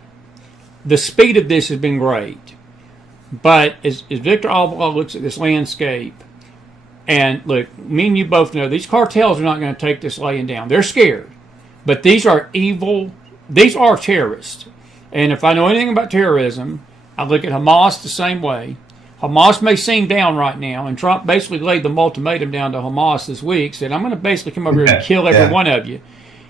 The speed of this has been great. But as Victor Avila looks at this landscape, and look, me and you both know these cartels are not going to take this laying down. They're scared. But these are evil. These are terrorists. And if I know anything about terrorism, I look at Hamas the same way. Hamas may seem down right now, and Trump basically laid the ultimatum down to Hamas this week, said, I'm going to basically come over here and kill every one of you.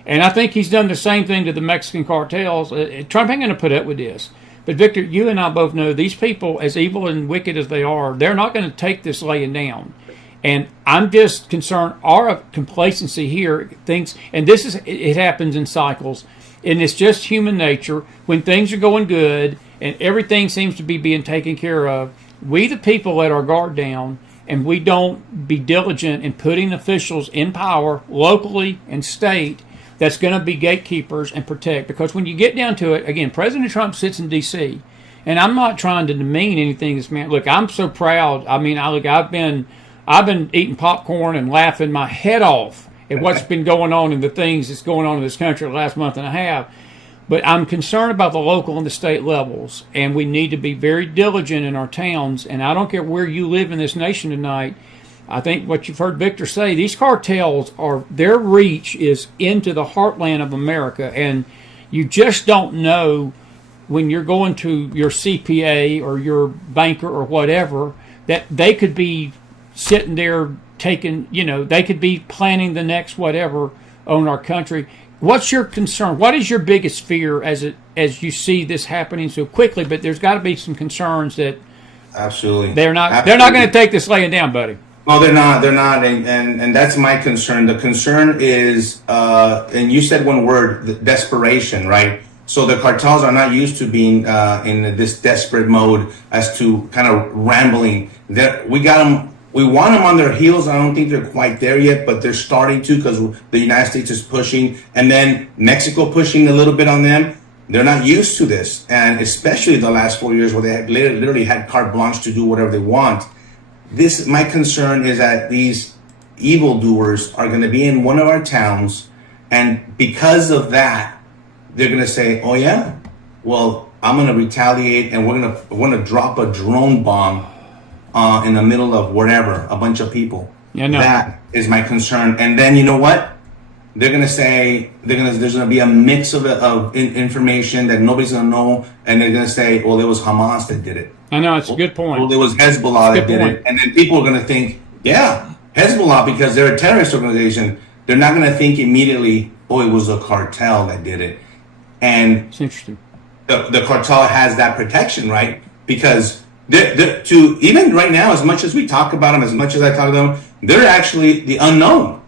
And I think he's done the same thing to the Mexican cartels. Trump ain't going to put up with this. But Victor, you and I both know these people, as evil and wicked as they are, they're not going to take this laying down. And I'm just concerned, our complacency here thinks, and it happens in cycles, and it's just human nature. When things are going good and everything seems to be being taken care of, we the people let our guard down, and we don't be diligent in putting officials in power, locally and state, that's going to be gatekeepers and protect. Because when you get down to it, again, President Trump sits in D.C., and I'm not trying to demean anything this man. Look, I'm so proud. I mean, I've been eating popcorn and laughing my head off at what's been going on and the things that's going on in this country the last month and a half. But I'm concerned about the local and the state levels, and we need to be very diligent in our towns. And I don't care where you live in this nation tonight. I think what you've heard Victor say, these cartels their reach is into the heartland of America, and you just don't know when you're going to your CPA or your banker or whatever that they could be sitting there they could be planning the next whatever on our country. What's your concern? What is your biggest fear as you see this happening so quickly? But there's got to be some concerns that absolutely they're not going to take this laying down, buddy. No, they're not, and that's my concern. The concern is, and you said one word, desperation, right? So the cartels are not used to being in this desperate mode as to kind of rambling. We got them. We want them on their heels. I don't think they're quite there yet, but they're starting to because the United States is pushing, and then Mexico pushing a little bit on them. They're not used to this, and especially the last 4 years where they had literally had carte blanche to do whatever they want. my concern is that these evildoers are going to be in one of our towns, and because of that, they're going to say, "Oh yeah, well, I'm going to retaliate, and we're going to drop a drone bomb in the middle of wherever, a bunch of people." Yeah, no. That is my concern. And then you know what? They're going to say there's going to be a mix of information that nobody's going to know, and they're going to say, "Well, it was Hamas that did it." I know, it's a good point. Well, it was Hezbollah that did it. And then people are going to think, yeah, Hezbollah, because they're a terrorist organization. They're not going to think immediately, oh, it was a cartel that did it. And it's interesting. The cartel has that protection, right? Because to even right now, as much as we talk about them, as much as I talk about them, they're actually the unknown.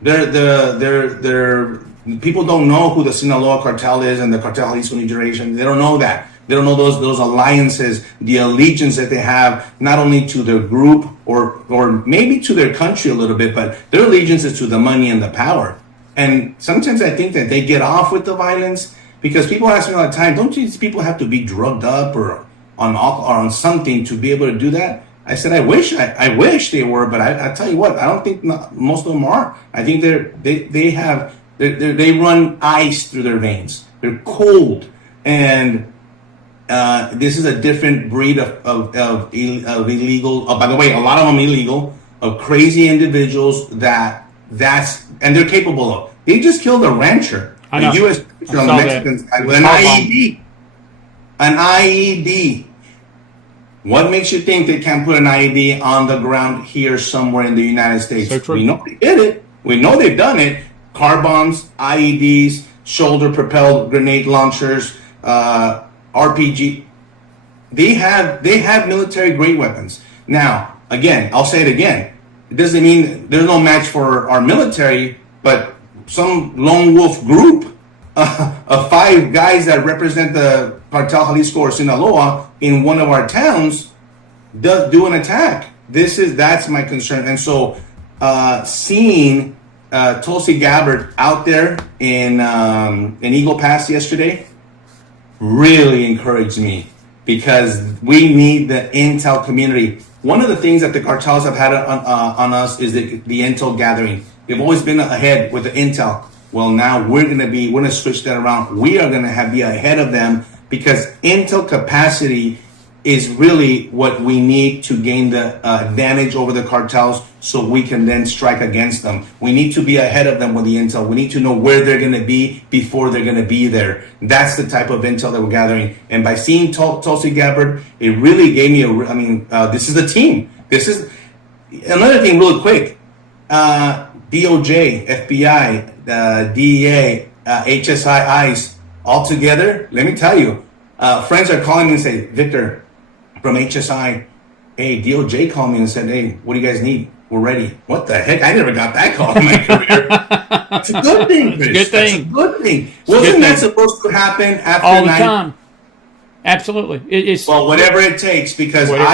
They're people don't know who the Sinaloa cartel is and the Cartel Jalisco New Generation. They don't know that. They don't know those alliances, the allegiance that they have, not only to their group or maybe to their country a little bit, but their allegiance is to the money and the power. And sometimes I think that they get off with the violence because people ask me all the time, don't these people have to be drugged up or on alcohol or on something to be able to do that? I said, I wish they were, but I tell you what, I don't think most of them are. I think they run ice through their veins. They're cold, and this is a different breed of illegal. Oh, by the way, a lot of them illegal, of crazy individuals and they're capable of. They just killed a rancher, a U.S. on the Mexican side with an IED. An IED. What makes you think they can't put an IED on the ground here somewhere in the United States? So true. We know they did it. We know they've done it. Car bombs, IEDs, shoulder-propelled grenade launchers, RPG. They have military-grade weapons. Now, again, I'll say it again. It doesn't mean there's no match for our military, but some lone wolf group of 5 guys that represent the Cartel Jalisco or Sinaloa in one of our towns do an attack. That's my concern. And so seeing Tulsi Gabbard out there in Eagle Pass yesterday really encouraged me because we need the intel community. One of the things that the cartels have had on us is the intel gathering. They've always been ahead with the intel. Well, now we're going to switch that around. We are going to be ahead of them because intel capacity is really what we need to gain the advantage over the cartels so we can then strike against them. We need to be ahead of them with the intel. We need to know where they're going to be before they're going to be there. That's the type of intel that we're gathering. And by seeing Tulsi Gabbard, it really gave me this is a team. This is another thing real quick. DOJ, FBI, DEA, HSI, ICE, all together. Let me tell you, friends are calling me and say, Victor, from HSI, hey, DOJ called me and said, hey, what do you guys need? We're ready. What the heck? I never got that call in my career. It's a good thing, Chris. It's a good thing. That's a good thing. Wasn't that supposed to happen after all the time? Absolutely. Well, whatever it takes, because we're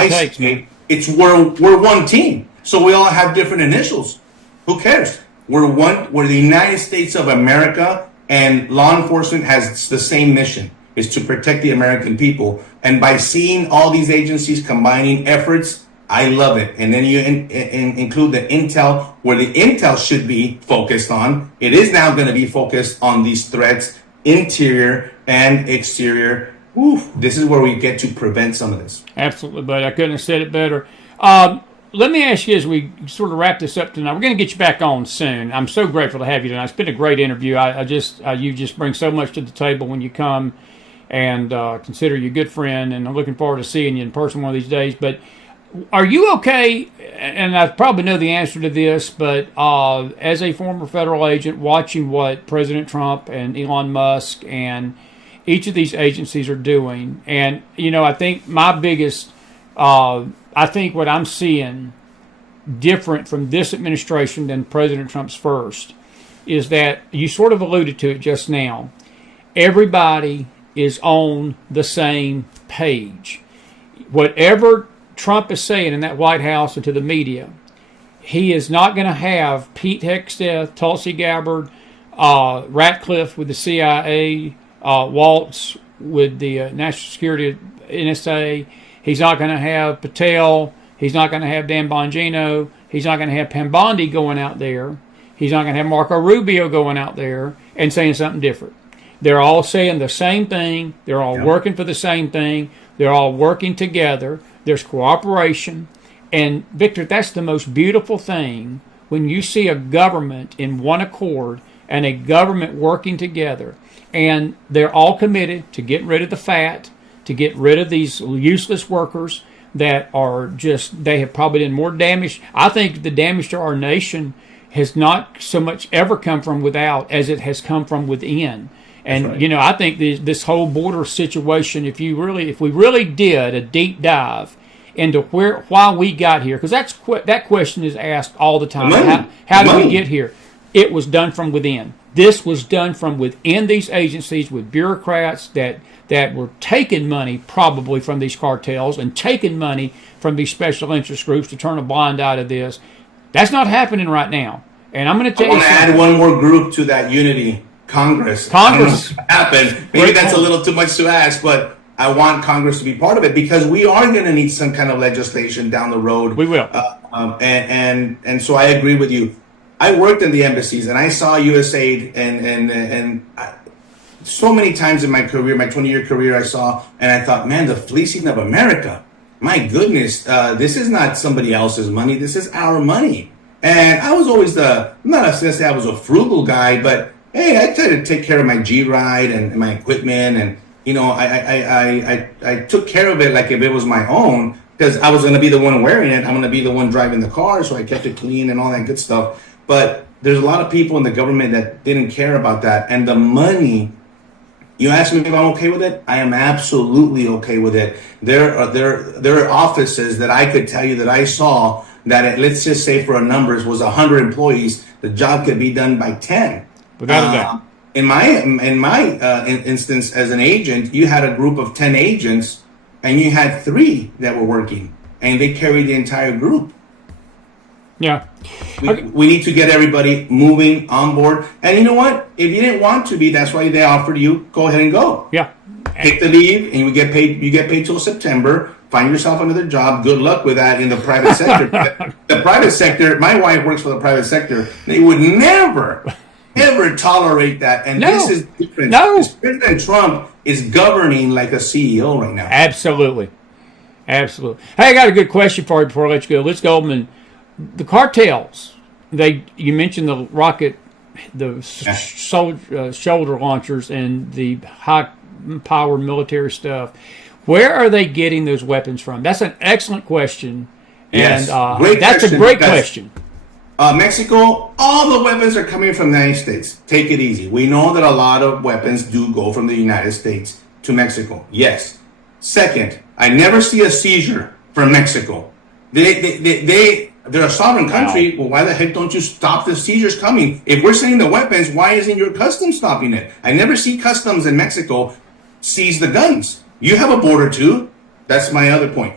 one team. So we all have different initials. Who cares? We're the United States of America, and law enforcement has the same mission, is to protect the American people. And by seeing all these agencies combining efforts, I love it. And then you include the intel, where the intel should be focused on. It is now going to be focused on these threats, interior and exterior. Oof, this is where we get to prevent some of this. Absolutely, buddy. I couldn't have said it better. Let me ask you as we sort of wrap this up tonight. We're going to get you back on soon. I'm so grateful to have you tonight. It's been a great interview. You just bring so much to the table when you come, and consider you a good friend. And I'm looking forward to seeing you in person one of these days. But are you okay? And I probably know the answer to this, but as a former federal agent, watching what President Trump and Elon Musk and each of these agencies are doing, and I think my biggest I think what I'm seeing different from this administration than President Trump's first is that you sort of alluded to it just now. Everybody is on the same page. Whatever Trump is saying in that White House and to the media, he is not going to have Pete Hegseth, Tulsi Gabbard, Ratcliffe with the CIA, Waltz with the National Security NSA. He's not going to have Patel He's not going to have Dan Bongino. He's not going to have Pambondi going out there. He's not going to have Marco Rubio going out there and saying something different. They're all saying the same thing. They're all working for the same thing. They're all working together. There's cooperation. And, Victor, that's the most beautiful thing when you see a government in one accord and a government working together. And they're all committed to get rid of the fat, to get rid of these useless workers that are just, they have probably done more damage. I think the damage to our nation has not so much ever come from without as it has come from within. And, right. I think this whole border situation, if we really did a deep dive into why we got here, because that question is asked all the time. How did we get here? It was done from within. This was done from within these agencies with bureaucrats that were taking money probably from these cartels and taking money from these special interest groups to turn a blind eye to this. That's not happening right now. And I'm going to tell you something. I want to add one more group to that unity. Congress. I don't know what's happened. Maybe that's a little too much to ask, but I want Congress to be part of it because we are going to need some kind of legislation down the road. We will. And so I agree with you. I worked in the embassies and I saw USAID and so many times in my career, my 20-year career, I saw and I thought, man, the fleecing of America. My goodness, this is not somebody else's money. This is our money. And I was always I'm not going to say I was a frugal guy, but hey, I tried to take care of my G-Ride and my equipment. And, I took care of it like if it was my own because I was going to be the one wearing it. I'm going to be the one driving the car. So I kept it clean and all that good stuff. But there's a lot of people in the government that didn't care about that. And the money, you ask me if I'm okay with it? I am absolutely okay with it. There are offices that I could tell you that I saw that let's just say for a numbers was 100 employees. The job could be done by 10. Without a doubt. In my instance as an agent, you had a group of 10 agents and you had 3 that were working and they carried the entire group. Yeah. We need to get everybody moving on board. And you know what? If you didn't want to be, that's why they offered you, go ahead and go. Yeah. Take the leave and you get paid till September. Find yourself another job. Good luck with that in the private sector. The private sector, my wife works for the private sector. They would never ever tolerate that. And this is different. President Trump is governing like a CEO right now. Absolutely. Absolutely. Hey, I got a good question for you before I let you go. Let's go, man. The cartels, you mentioned the rocket, the shoulder launchers and the high-powered military stuff. Where are they getting those weapons from? That's an excellent question. Yes, And that's a great question. Mexico, all the weapons are coming from the United States. Take it easy. We know that a lot of weapons do go from the United States to Mexico. Yes. Second, I never see a seizure from Mexico. They're a sovereign country. Well, why the heck don't you stop the seizures coming? If we're sending the weapons, why isn't your customs stopping it? I never see customs in Mexico seize the guns. You have a border too. That's my other point.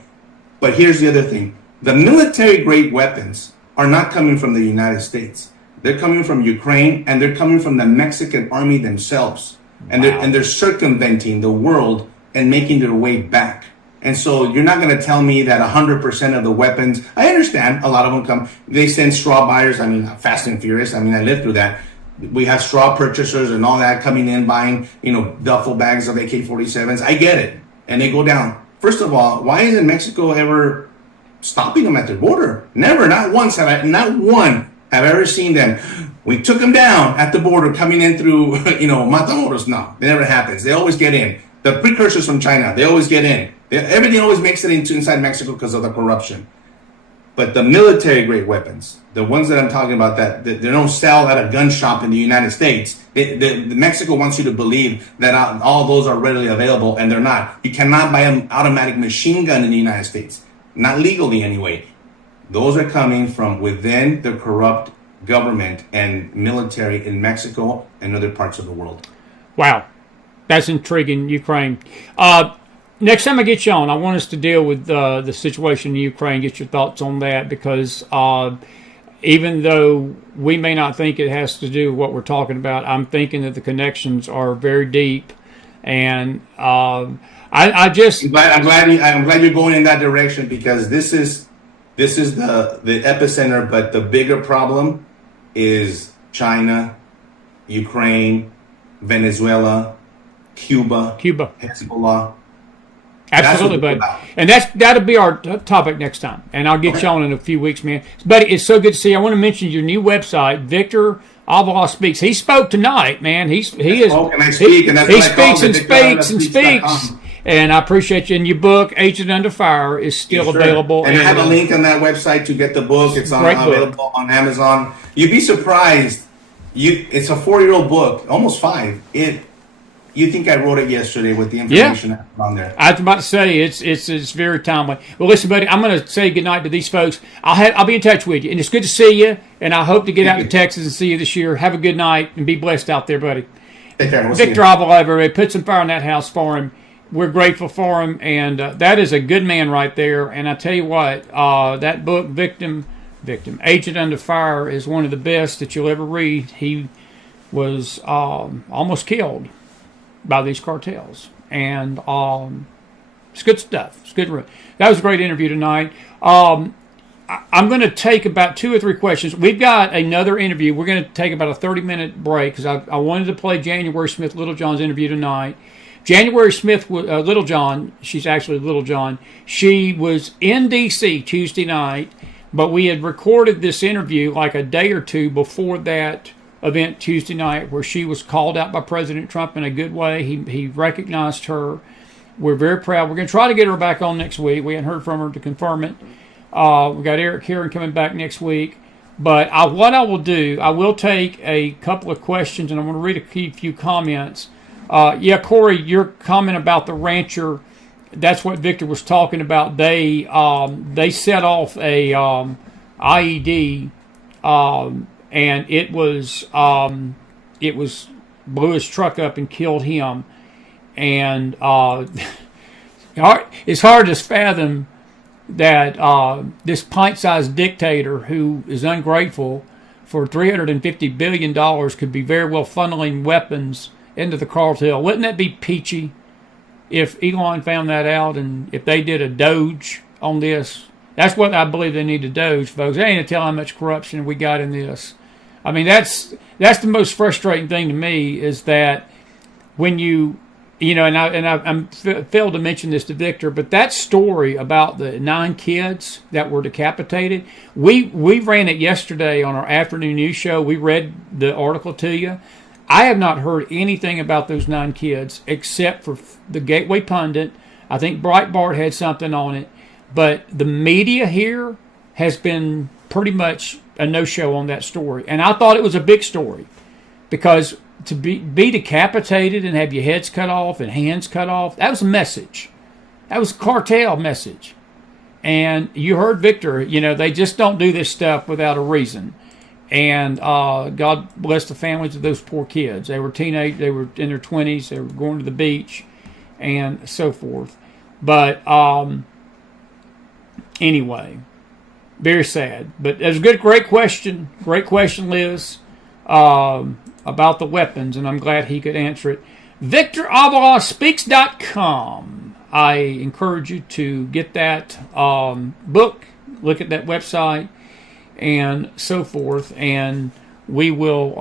But here's the other thing. The military-grade weapons are not coming from the United States. They're coming from Ukraine, and they're coming from the Mexican army themselves. And they're circumventing the world and making their way back. And so you're not going to tell me that 100% of the weapons, I understand a lot of them come, they send straw buyers. I mean, fast and furious. I mean, I lived through that. We have straw purchasers and all that coming in, buying, duffel bags of AK-47s. I get it. And they go down. First of all, why isn't Mexico ever stopping them at their border? Never, not once not one have I ever seen them. We took them down at the border coming in through, Matamoros. No, it never happens. They always get in. The precursors from China, they always get in. Everything always makes it inside Mexico because of the corruption. But the military-grade weapons, the ones that I'm talking about that they don't sell at a gun shop in the United States, Mexico wants you to believe that all those are readily available, and they're not. You cannot buy an automatic machine gun in the United States, not legally anyway. Those are coming from within the corrupt government and military in Mexico and other parts of the world. Wow. That's intriguing, Ukraine. Next time I get you on, I want us to deal with the situation in Ukraine, get your thoughts on that, because even though we may not think it has to do with what we're talking about, I'm thinking that the connections are very deep. And I'm glad you're going in that direction, because this is This is the epicenter, but the bigger problem is China, Ukraine, Venezuela, Cuba, Hezbollah. Absolutely, buddy. And that'll be our topic next time. And I'll get you on in a few weeks, man. Buddy, it's so good to see you. I want to mention your new website, Victor Avila Speaks. He spoke tonight, man. He speaks and speaks. And I appreciate you. And your book, Agent Under Fire, is still available. And I have a link on that website to get the book. It's available on Amazon. You'd be surprised. It's a 4-year-old book, almost 5. You think I wrote it yesterday with the information on there? I was about to say it's very timely. Well, listen, buddy, I'm going to say goodnight to these folks. I'll be in touch with you, and it's good to see you. And I hope to get out to Texas and see you this year. Have a good night and be blessed out there, buddy. Take care. Victor Avila, everybody, put some fire in that house for him. We're grateful for him, and that is a good man right there. And I tell you what, that book, Victim, Agent Under Fire, is one of the best that you'll ever read. He was almost killed by these cartels, and it's good stuff. It's good. That was a great interview tonight. I'm going to take about 2 or 3 questions. We've got another interview. We're going to take about a 30-minute break because I wanted to play January Smith Littlejohn's interview tonight. January Smith Littlejohn, she's actually Littlejohn. She was in D.C. Tuesday night, but we had recorded this interview like a day or 2 before that event Tuesday night, where she was called out by President Trump in a good way. He recognized her. We're very proud. We're going to try to get her back on next week. We haven't heard from her to confirm it. We got Eric Heron coming back next week. But what I will do, I will take a couple of questions, and I'm going to read a few comments. Corey, your comment about the rancher, that's what Victor was talking about. They set off a IED, and it was blew his truck up and killed him. And it's hard to fathom that this pint-sized dictator who is ungrateful for $350 billion could be very well funneling weapons into the cartel. Wouldn't that be peachy if Elon found that out, and if they did a Doge on this? That's what I believe they need to Doge, folks. They ain't to tell how much corruption we got in this. I mean, that's the most frustrating thing to me, is that when you know, and I failed to mention this to Victor, but that story about the 9 kids that were decapitated, we ran it yesterday on our afternoon news show. We read the article to you. I have not heard anything about those 9 kids except for the Gateway Pundit. I think Breitbart had something on it. But the media here has been pretty much a no-show on that story. And I thought it was a big story, because to be decapitated and have your heads cut off and hands cut off, that was a message. That was a cartel message. And you heard Victor, they just don't do this stuff without a reason. And God bless the families of those poor kids. They were teenage, they were in their 20s, they were going to the beach, and so forth. But anyway, very sad. But it was a great question, Liz, about the weapons, and I'm glad he could answer it. VictorAvilaSpeaks.com. I encourage you to get that book, look at that website, and so forth, and we will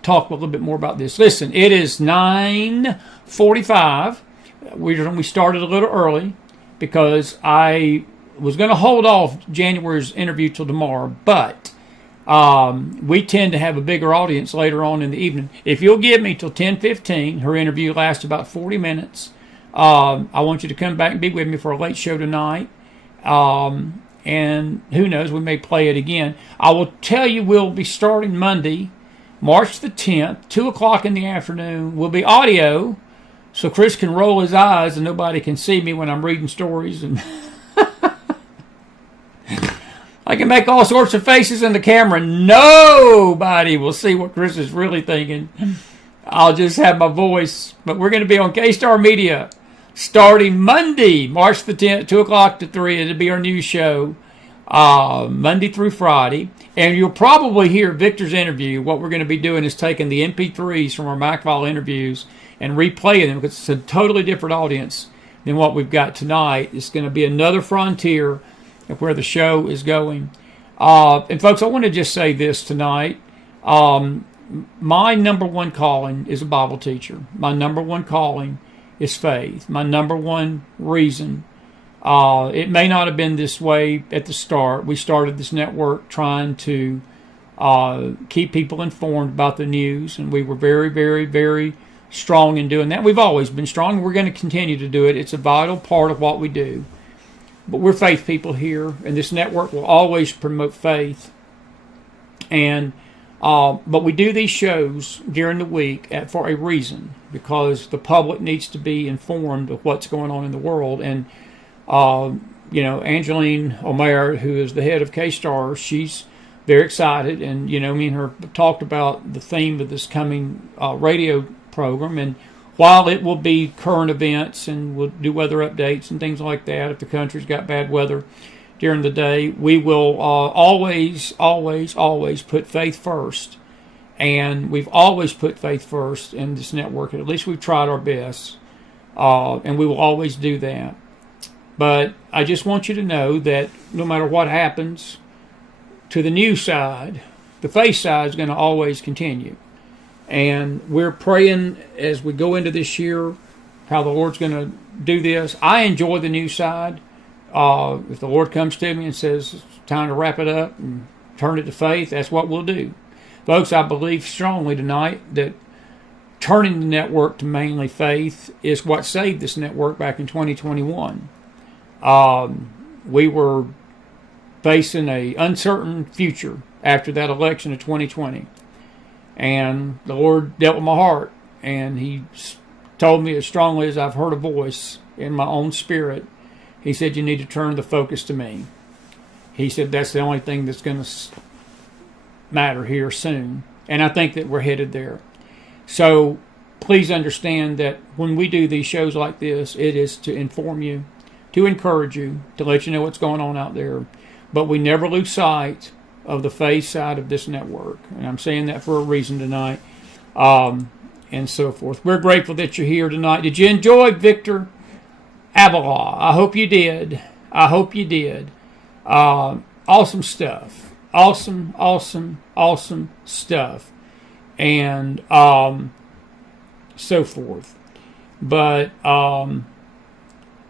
talk a little bit more about this. Listen, it is 9:45. We started a little early because I was going to hold off January's interview till tomorrow, but we tend to have a bigger audience later on in the evening. If you'll give me till 10:15, her interview lasts about 40 minutes. I want you to come back and be with me for a late show tonight. And who knows, we may play it again. I will tell you, we'll be starting Monday, March the 10th, 2 o'clock in the afternoon. Will be audio, so Chris can roll his eyes and nobody can see me when I'm reading stories. And I can make all sorts of faces in the camera. Nobody will see what Chris is really thinking. I'll just have my voice. But we're going to be on K-Star Media starting Monday, March the 10th, 2 o'clock to 3. It'll be our news show, Monday through Friday. And you'll probably hear Victor's interview. What we're going to be doing is taking the MP3s from our McFiles interviews and replaying them, because it's a totally different audience than what we've got tonight. It's going to be another frontier of where the show is going. And folks, I want to just say this tonight. My number one calling is a Bible teacher. My number one calling is faith. My number one reason. It may not have been this way at the start. We started this network trying to keep people informed about the news, and we were very, very, very strong in doing that. We've always been strong. We're going to continue to do it. It's a vital part of what we do. But we're faith people here, and this network will always promote faith. And but we do these shows during the week for a reason, because the public needs to be informed of what's going on in the world. And Angeline Omer, who is the head of K-Star, she's very excited, and me and her talked about the theme of this coming radio program. And while it will be current events, and we'll do weather updates and things like that if the country's got bad weather during the day, we will always put faith first. And we've always put faith first in this network. At least we've tried our best, and we will always do that. But I just want you to know that no matter what happens to the news side, the faith side is going to always continue. And we're praying as we go into this year how the Lord's going to do this. I enjoy the news side. If the Lord comes to me and says it's time to wrap it up and turn it to faith, that's what we'll do. Folks, I believe strongly tonight that turning the network to mainly faith is what saved this network back in 2021. We were facing an uncertain future after that election of 2020. And the Lord dealt with my heart, and He told me as strongly as I've heard a voice in my own spirit. He said, you need to turn the focus to me. He said, that's the only thing that's going to matter here soon. And I think that we're headed there. So please understand that when we do these shows like this, it is to inform you, to encourage you, to let you know what's going on out there. But we never lose sight of the faith side of this network. And I'm saying that for a reason tonight, and so forth. We're grateful that you're here tonight. Did you enjoy Victor Avila? I hope you did. I hope you did. Awesome stuff. Awesome stuff. And so forth. But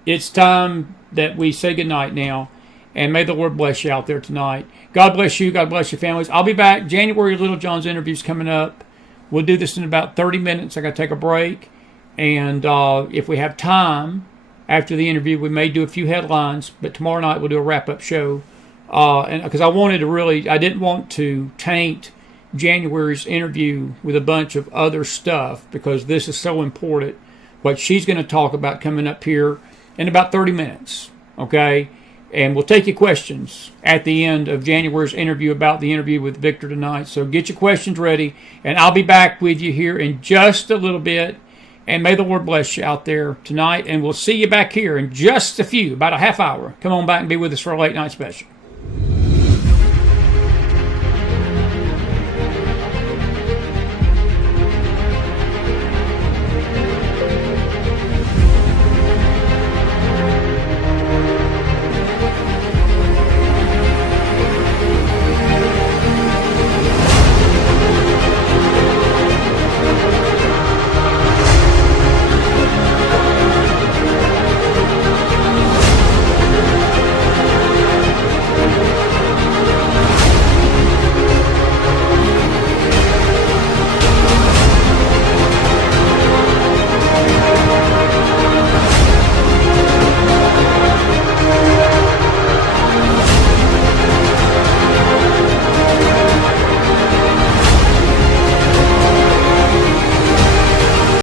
it's time that we say goodnight now. And may the Lord bless you out there tonight. God bless you. God bless your families. I'll be back. January Little John's interview's coming up. We'll do this in about 30 minutes. I got to take a break. And if we have time after the interview, we may do a few headlines. But tomorrow night we'll do a wrap-up show. And because I didn't want to taint January's interview with a bunch of other stuff, because this is so important. What she's going to talk about coming up here in about 30 minutes. Okay? And we'll take your questions at the end of January's interview about the interview with Victor tonight. So get your questions ready, and I'll be back with you here in just a little bit. And may the Lord bless you out there tonight, and we'll see you back here in just a few, about a half hour. Come on back and be with us for a late night special.